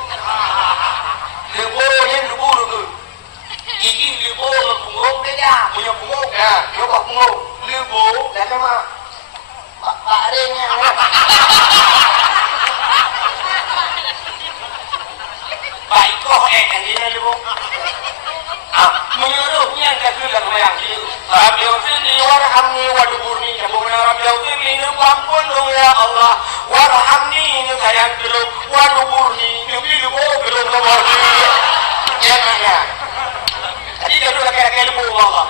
Lebur yang dubur tu. Gigi lebur punggung beda. Punya punggung. Ya, coba punggung. Lebur dan nama. Pak Renya. Baik kau ini lebur. Menurutnya yang kedua yang ini. Rabbighfirli warhamni waduburni. Kemudian Rabbighfirli ampun dong ya Allah. Warhamni sayang dulu. Waduburni belum ya mana? Jadi kalau lagi lebur Allah.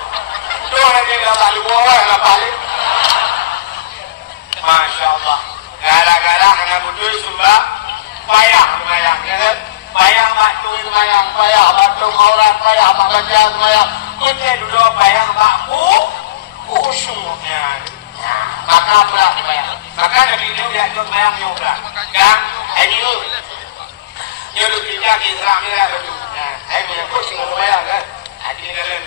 Doa lagi Allah lebur Allah balik. baca semayang. Kita duduk bayang bakmu, khusyuknya. Maka pula dibayang. Maka Nabi dia diajak bayangnya pula. Kan? Ini tu. Dia tu kita Islam ni lah tu. Saya punya khusyuk untuk bayang kan. Hati dalam.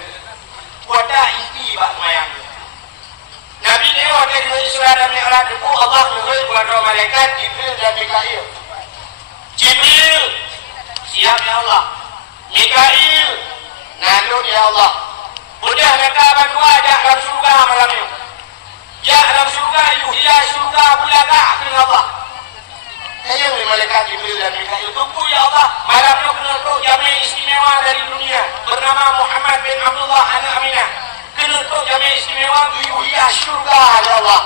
Kuasa isti bak semayang. Nabi dia waktu di Isra dan Mi'raj itu Allah mengutus kepada malaikat Jibril dan Mikail. Jibril, siap ya Allah. Mikail, nandung ya Allah. Mudah mereka berdua ajak dalam surga malam ini. Jak dalam surga, yuhya surga bulaga dengan Allah. Saya oleh malaikat Jibril dan Mikail. Tunggu ya Allah. Malam ini kena untuk jamaah istimewa dari dunia. Bernama Muhammad bin Abdullah anak Aminah. Kena untuk jamaah istimewa yuhya surga ya Allah.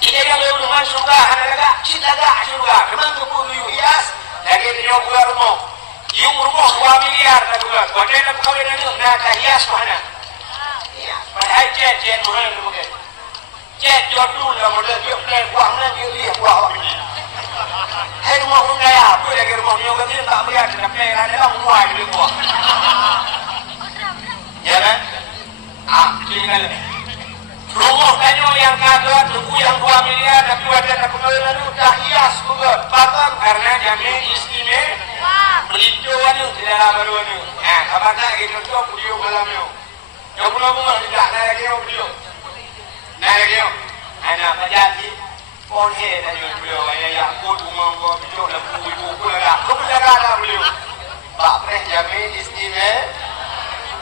Ini yang lebih rumah surga. Anak agak, cinta agak surga. Memang tunggu yuhya. Lagi dia buat rumah. Yung rumah 2 miliar dah buat. Buat nak kahwin ni nak dah hias mana? Hias. Padahal jet murah tu bukan. Jet jodoh lah model dia plan buang nak dia lihat buang ni. Hai rumah pun kaya. Apa lagi rumah ni orang ni tak bayar dah plan ada orang muai dia buang. Ya kan? Tinggal. Rumah tanya yang kagak tunggu yang 2 miliar tapi ada nak kahwin ni dah hias juga. Pasal karena jamin istimewa. Pelito ni tidak baru ni. Kapan tak kita tu video malam ni. Yang belum mula tidak nak lagi video. Nak lagi. Anak pajak ni pon he dah ni video. Ayah aku rumah gua video dah buku dah. Kau jaga dah video. Pak Pres jamin istimewa.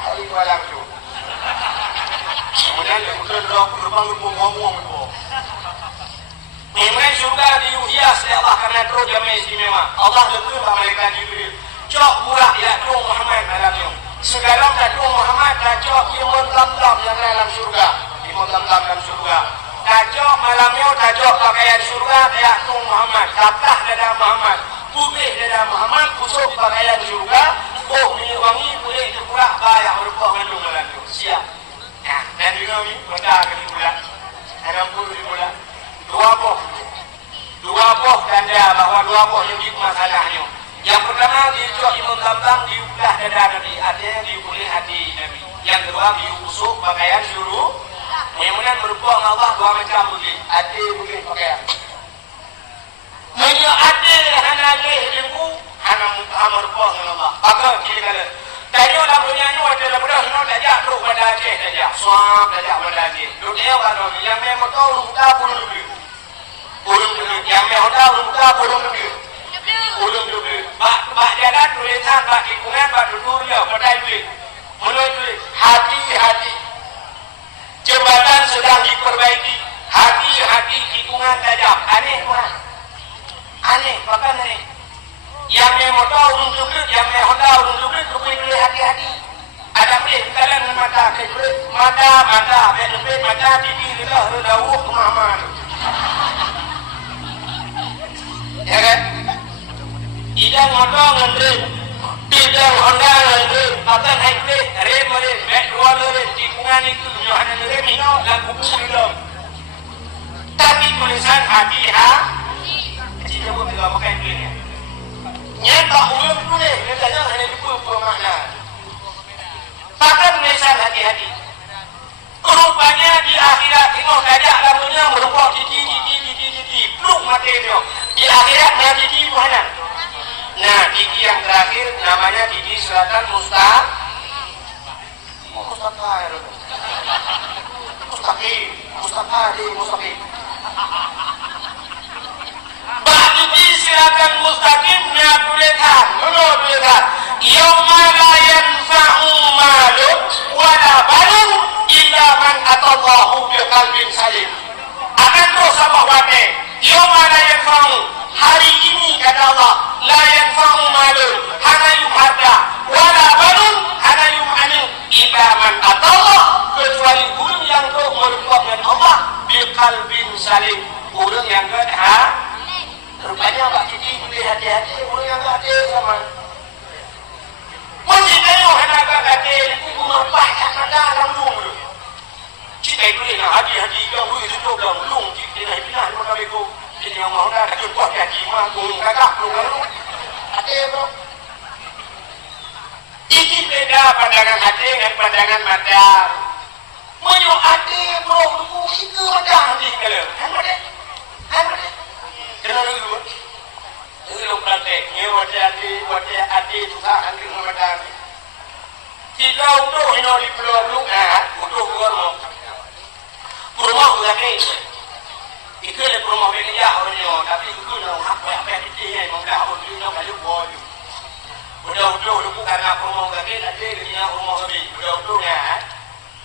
Hari malam tu. Kemudian dia mula terbang ngomong tu. Memang surga dihias oleh Allah karena terus jamin istimewa. Allah letakkan malaikat Jibril. Cok murah ya Tuhan Muhammad malam ni. Sekarang dah Tuhan Muhammad dah cok imun lam-lam yang dalam surga. Imun lam-lam dalam surga. Dah cok malam ni dah cok pakaian surga ya Tuhan Muhammad. Kaplah dalam Muhammad. Putih dalam Muhammad. Kusuk pakaian surga. Oh ni wangi boleh terkurah bayar berupa mengandung malam tu. Siap. Dan juga ni pada kali bulan. 60 bulan. Dua boh tanda bahawa 2 boh yang masalahnya. Yang pertama diucap Imam Lam-Lam diulah dada Nabi, artinya diukuli hati Nabi. Yang kedua diusuk pakaian suruh. Kemudian berpuang Allah 2 macam boleh. Hati boleh pakaian. Menyo hati hana ke hidupku hana mutamar puang dengan Allah. Maka kira kala. Tanya dalam dunia ni ada lepas ni dah jatuh pada Aceh saja. Suam dah jatuh pada Aceh. Dunia kalau yang memang tahu muka pun lebih. Ulung lebih. Yang memang tahu muka pun lebih. Ulung lebih. Bak jalan tulisan, bak tikungan, bak tutur ya, pada duit. Menurut duit, hati-hati. Jembatan sedang diperbaiki. Hati-hati tikungan tajam. Aneh Tuhan. Aneh, bahkan aneh. Yang memang tahu ulung lebih, yang memang tahu ulung lebih, lebih hati-hati. Ada boleh kalian mata kebret, mata, lebih mata tibi rendah, kemahaman. Ya kan? Idang motor ngendrem, idang Honda ngendrem, maka naik rem merem, back dua lorem, tikungan itu Yohanan rem ini dan buku dalam. Tapi tulisan hati-hati, jadi aku tidak pakai duitnya. Nyetak ulung tulis, katanya hanya buku makna. Pakai tulisan hati-hati. Rupanya di akhirat tengok gajah lamanya merupakan titi, peluk mati dia. Di akhirat dia titi mana? Nah, titi yang terakhir namanya titi selatan mustaqim. Bak titi selatan mustaqimnya tulisan, menurut tulisan. Yauma la yanfa'u malun wala banun illa man atallahu biqalbin salim. Akan terus sama wate. Yauma la yanfa'u, hari ini kata Allah, la yanfa'u malun, hana yuhadda, wala banun, hana yu'anu, illa man atallah, kecuali orang yang terus merupakan dengan Allah biqalbin salim. Orang yang ada, rupanya Pak Citi boleh hati-hati, orang yang ada sama. Masih tengok anak kata ibu mampai tak ada langsung tu. Cita itu ni nak hati-hati yang boleh tutup dalam lung kita nak pindah mana bego. Jadi yang mahu dah takut buat hati mah gong kakak lu kalau. Ada bro. Iki beda pandangan hati dengan pandangan mata. Menyo hati bro, lu itu ada hati kalau. Hamade. Kenapa lu? Lu praktek, wajah hati susah hati mata. Jika untuk hino di pulau lu untuk keluar mau. Rumah udah ni. Ikut le rumah belia orangnya, tapi ikut nak apa dia yang mudah orang nak balik boy. Udah lu bukan nak rumah udah ni, nanti dia rumah ni. Udah ya.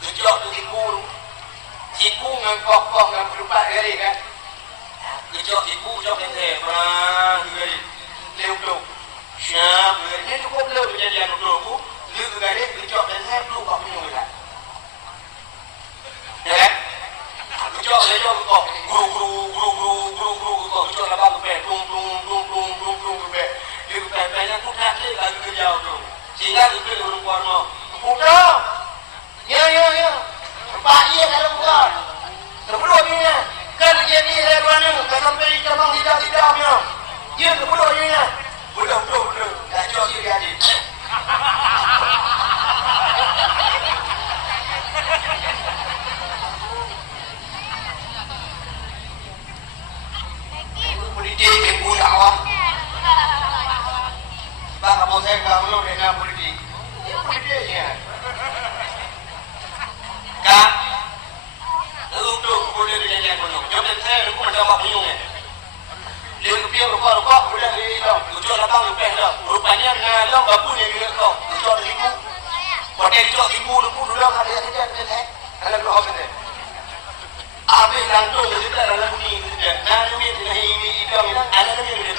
Kejauh tu cipu ngangkok ngang berempat kali kan. Kejauh cipu jauh kente, bang kali. Leu. Siap, ni cukup leu jadi anu tu. Leu kali kejauh kente tu kau punya lah. Ya. Kejauh kau guru kau kejauh lah bang pe, tung pe. Leu pe tu tak leh lagi kejauh tu. Sehingga tu orang kuat mau. Udah. Ya. Pak dia kalau bukan. Sebelum ni kan jadi lewan ni, kalau beli cabang tidak punya. Dia sebelum ni. Betul. Dah jauh dia jadi. Politik yang dakwah. Bang kamu saya kamu dengan politik. Ini politiknya. Kak, untuk boleh berjalan penuh. Jangan saya lupa macam apa penuh ni. Dia kepiau rokok boleh hilang. Tujuh lapang lebih dah. Rupanya ngalang bapu ni dia kau. Tujuh ribu. Pada tujuh ribu dulu ada ada. Kalau berapa ni? Habis langsung kita dalam bunyi kita. Nanti ni ini ikam ni. Ada ni dia.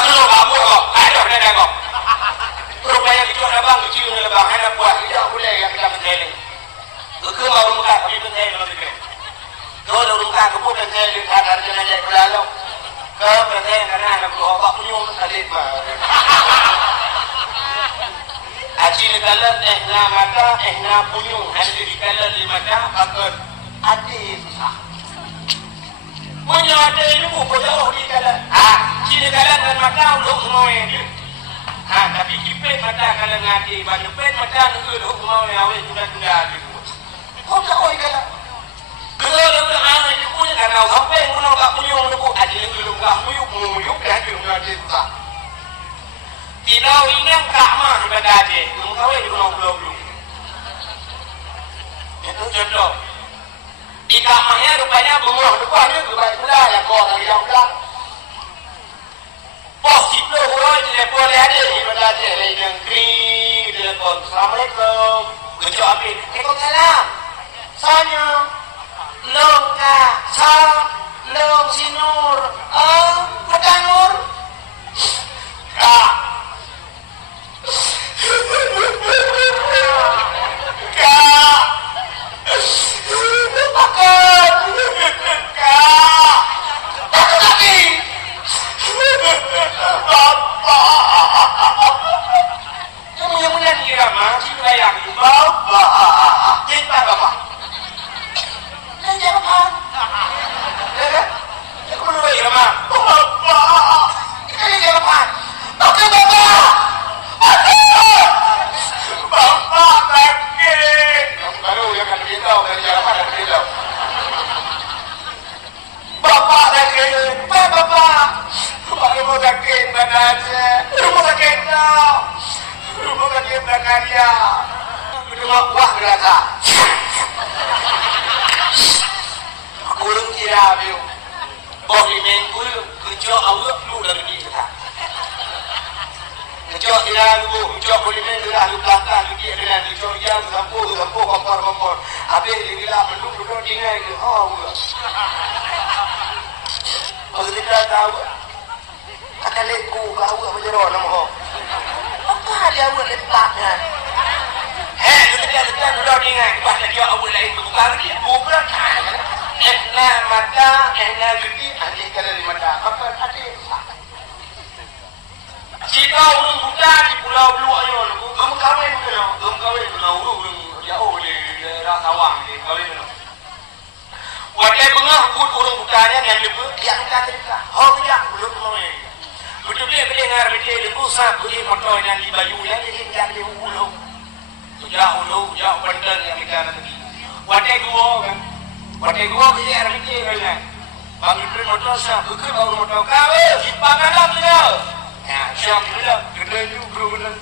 Aku lu bapu kau. Ada dah kau. Rupanya tujuh lapang kecil ni lapang. Ada buat tidak boleh yang kita berjalan. Cứ mà ông cả đi bên đây nó đi về. Rồi ông cả cũng bên đây đi thả ra cho này là lâu. Cơ bên đây là của họ nhung nó lên mà. Aci kalau ehna mata ehna punyung ada di kalau di mata bakal ati susah. Punya ada ini buku jauh di kalau. Ciri kalau dengan mata untuk semua ini. Tapi kipet mata kalau ngati, banyak mata untuk semua yang awak sudah. Kau tak kau ikan. Kalau dia anak itu punya karena apa yang kau nak punya orang itu ada yang belum kau muyuk dah juga dia tak. Tidak ingat kamar pada dia, kau itu belum. Itu contoh. Di kamarnya rupanya bunga depannya rupanya pula yang kau lagi yang belakang. Positif orang telefon ada di pada dia yang green telefon. Assalamualaikum. Kau apa? Waalaikumsalam. Soalnya longka long sinur pedanur kak lagi bapak kamu yang menyanyi ramah si bayang bapak cinta bapak jangan apa? Aku belum bayar mah. Bapak, ini jangan apa? Oke bapak. Bapak sakit. Baru yang akan beritahu dari jangan apa beritahu. Bapak sakit. Bapak. Bapak sakit badannya. Rumah sakit tau. Rumah sakit berkarya. Rumah wah berasa. Kurang kira biu, boleh mengkul kerja awak lu dari kita. Kerja kira lu, kerja boleh mengkul lu belakang lu dia dengan kerja yang kompor. Habis dia bilang belum tinggal ke, Kalau kita tahu, akan leku kau apa jerah nama. Apa dia awak letaknya? Kita belum tinggal, bahkan dia awak lain bukan dia, bukan. Ehna mata, ehna gigi, ada kalau di mata. Apa ada? Jika orang buta di pulau Belu ayo, kamu kawin pulau jauh di daerah Tawang di kawin pulau. Wadah bengah pun orang butanya yang lebih yang kita cerita. Oh tidak belum mau. Betul boleh dengar betul lembu sah boleh motor yang di bayu yang dia jadi ulu. Jauh bandar yang kita nanti. Wadah gua kan. Wadah gua boleh ada betul kan. Bangun motor sah bukan baru motor kau simpangan lah tu. Ya, siap juga. Kita juga benar.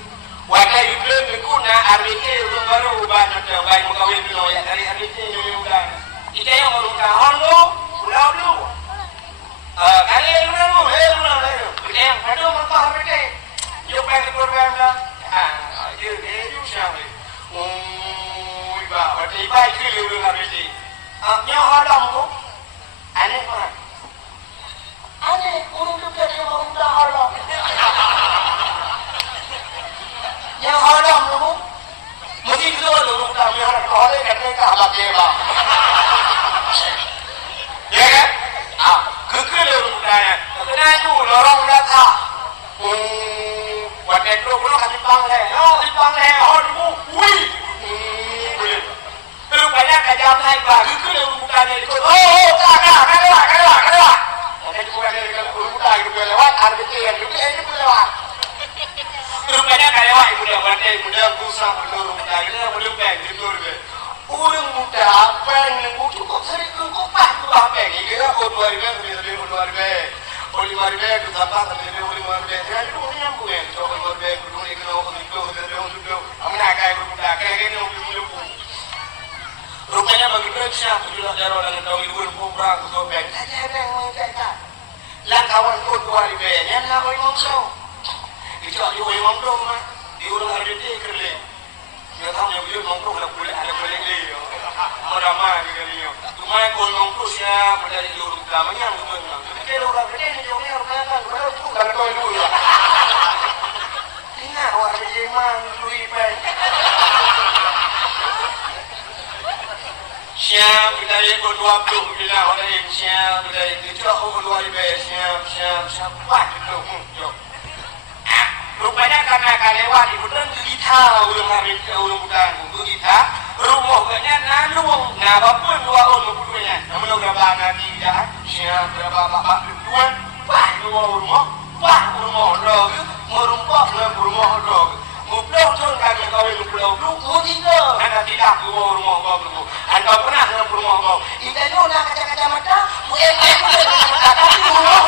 Wadah juga lekuna RBT belum baru ubah nanti baik mengawin dulu ya dari RBT yang udah. Kita yang baru tahun lu, pulau lu. Kali lu lu. Kita yang ada motor RBT. Yo pengen program lah. Dia siapa? Iba, wadah iba itu lu RBT. Nyawa orang tu, aneh mana? Aneh, urung tu dia orang dah orang. Yang orang tu, mesti tu orang dah orang orang kerja kalah dia lah. Ya kan? Kekal orang dah. Kenapa orang dah tak? Wadah tu orang kasih panggil, orang tu, wih. Lu banyak kerja naik bah, kekal orang dah ni. Kena. Jadi bukan dari orang dah itu lewat, RBT yang itu lewat. Rupanya kaya wah ibu dah bandai muda busang berdua muda ini boleh bang gitu le. Orang muda apa yang cukup sering cukup pas tu apa ni? Kira kau 2000 lebih 2000, 5000 tu sampai lebih 5000. Jadi tu ni yang bukan. So 5000 tu ni kena tu. Amna kaya muda kaya ni boleh pun. Rupanya begitu siapa juga jalan dengan tahu ibu berang tu bang. Saja bang mengkata. Lah kawan kau 2000 yang nak mau kau. Itu aku yang mampu mah, di orang ada dia kerja. Dia tahu yang dia mampu kalau boleh ada boleh dia. Meramah dia dia. Cuma kalau mampu siapa dari orang utamanya mungkin. Kalau orang kerja ni orang orang kan, kalau tu kan kau dulu. Ingat awak kerja mana lui pai. Siap kita ikut 20 bila orang yang siap kita itu aku 2000 siap buat tu. Rupanya karena kalewa di bulan kita ulung hari ulung bulan kita rumah banyak nalung ngapapun dua ulung bulannya namun berapa nanti dah siapa berapa bapak tuan wah rumah dog rumah dog mumpung tuan kami kau pulau kita anda tidak rumah kau anda pernah ke rumah kau kita ni nak kacamata tapi rumah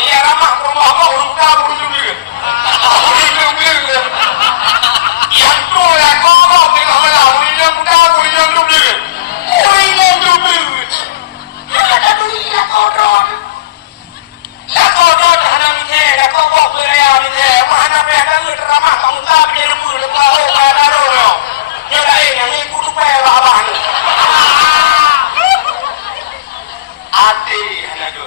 ya ramah rumah kau orang kau juga. Yang tu yang kau tengok lah, yang kau yang juga. Orang yang juga. Ada tu yang kotor. Lah kotor hana mite, lah kau beraya mite. Mana berada ni ramah kamu tak boleh lembur lepas ada orang. Yang lain yang ini kudu payah abah ni. Ati hana tu.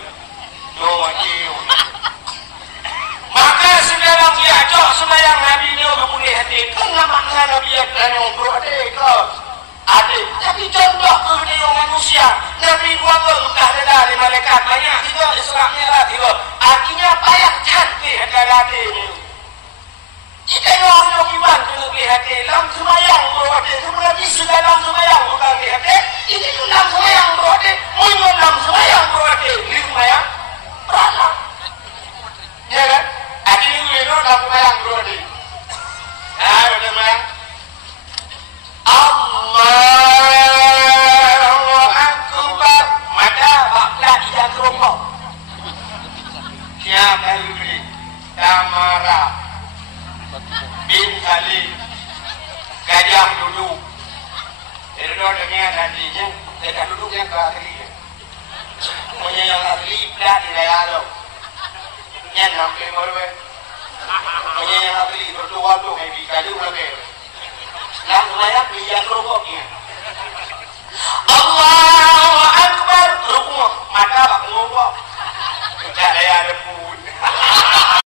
Maka sekarang dia ajak sembahyang Nabi ni untuk boleh hati. Kenapa makna Nabi yang untuk adik. Tapi contoh ke dia manusia. Nabi buat bukan ada dari malaikat banyak juga Isra'nya lah juga. Artinya payah cantik ada adik ni. Kita orang yang iman kena boleh hati. Dalam sembahyang berhati. Sebenarnya dalam sembahyang bukan boleh hati. Ini tu dalam sembahyang berhati. Munyum dalam sembahyang berhati. Ini sembahyang. Perasaan. Ya kan? Ada yang lino dalam sembahyang berhati. Ya, betul sembahyang. Allahu Akbar. Maka baklah ia kerompok. Siapa yang beri? Tamara bin Khalid. Gajah duduk. Erdo dengan hatinya. Gajah duduk yang ke asli. Punya yang asli pula di daerah. Yang sampai marwah. Punya yang asli berdua tu yang dikaji lagi. Langsung ayat dia kerupuknya. Allahu Akbar. Kerupuk. Maka bak ngomong. Tak ada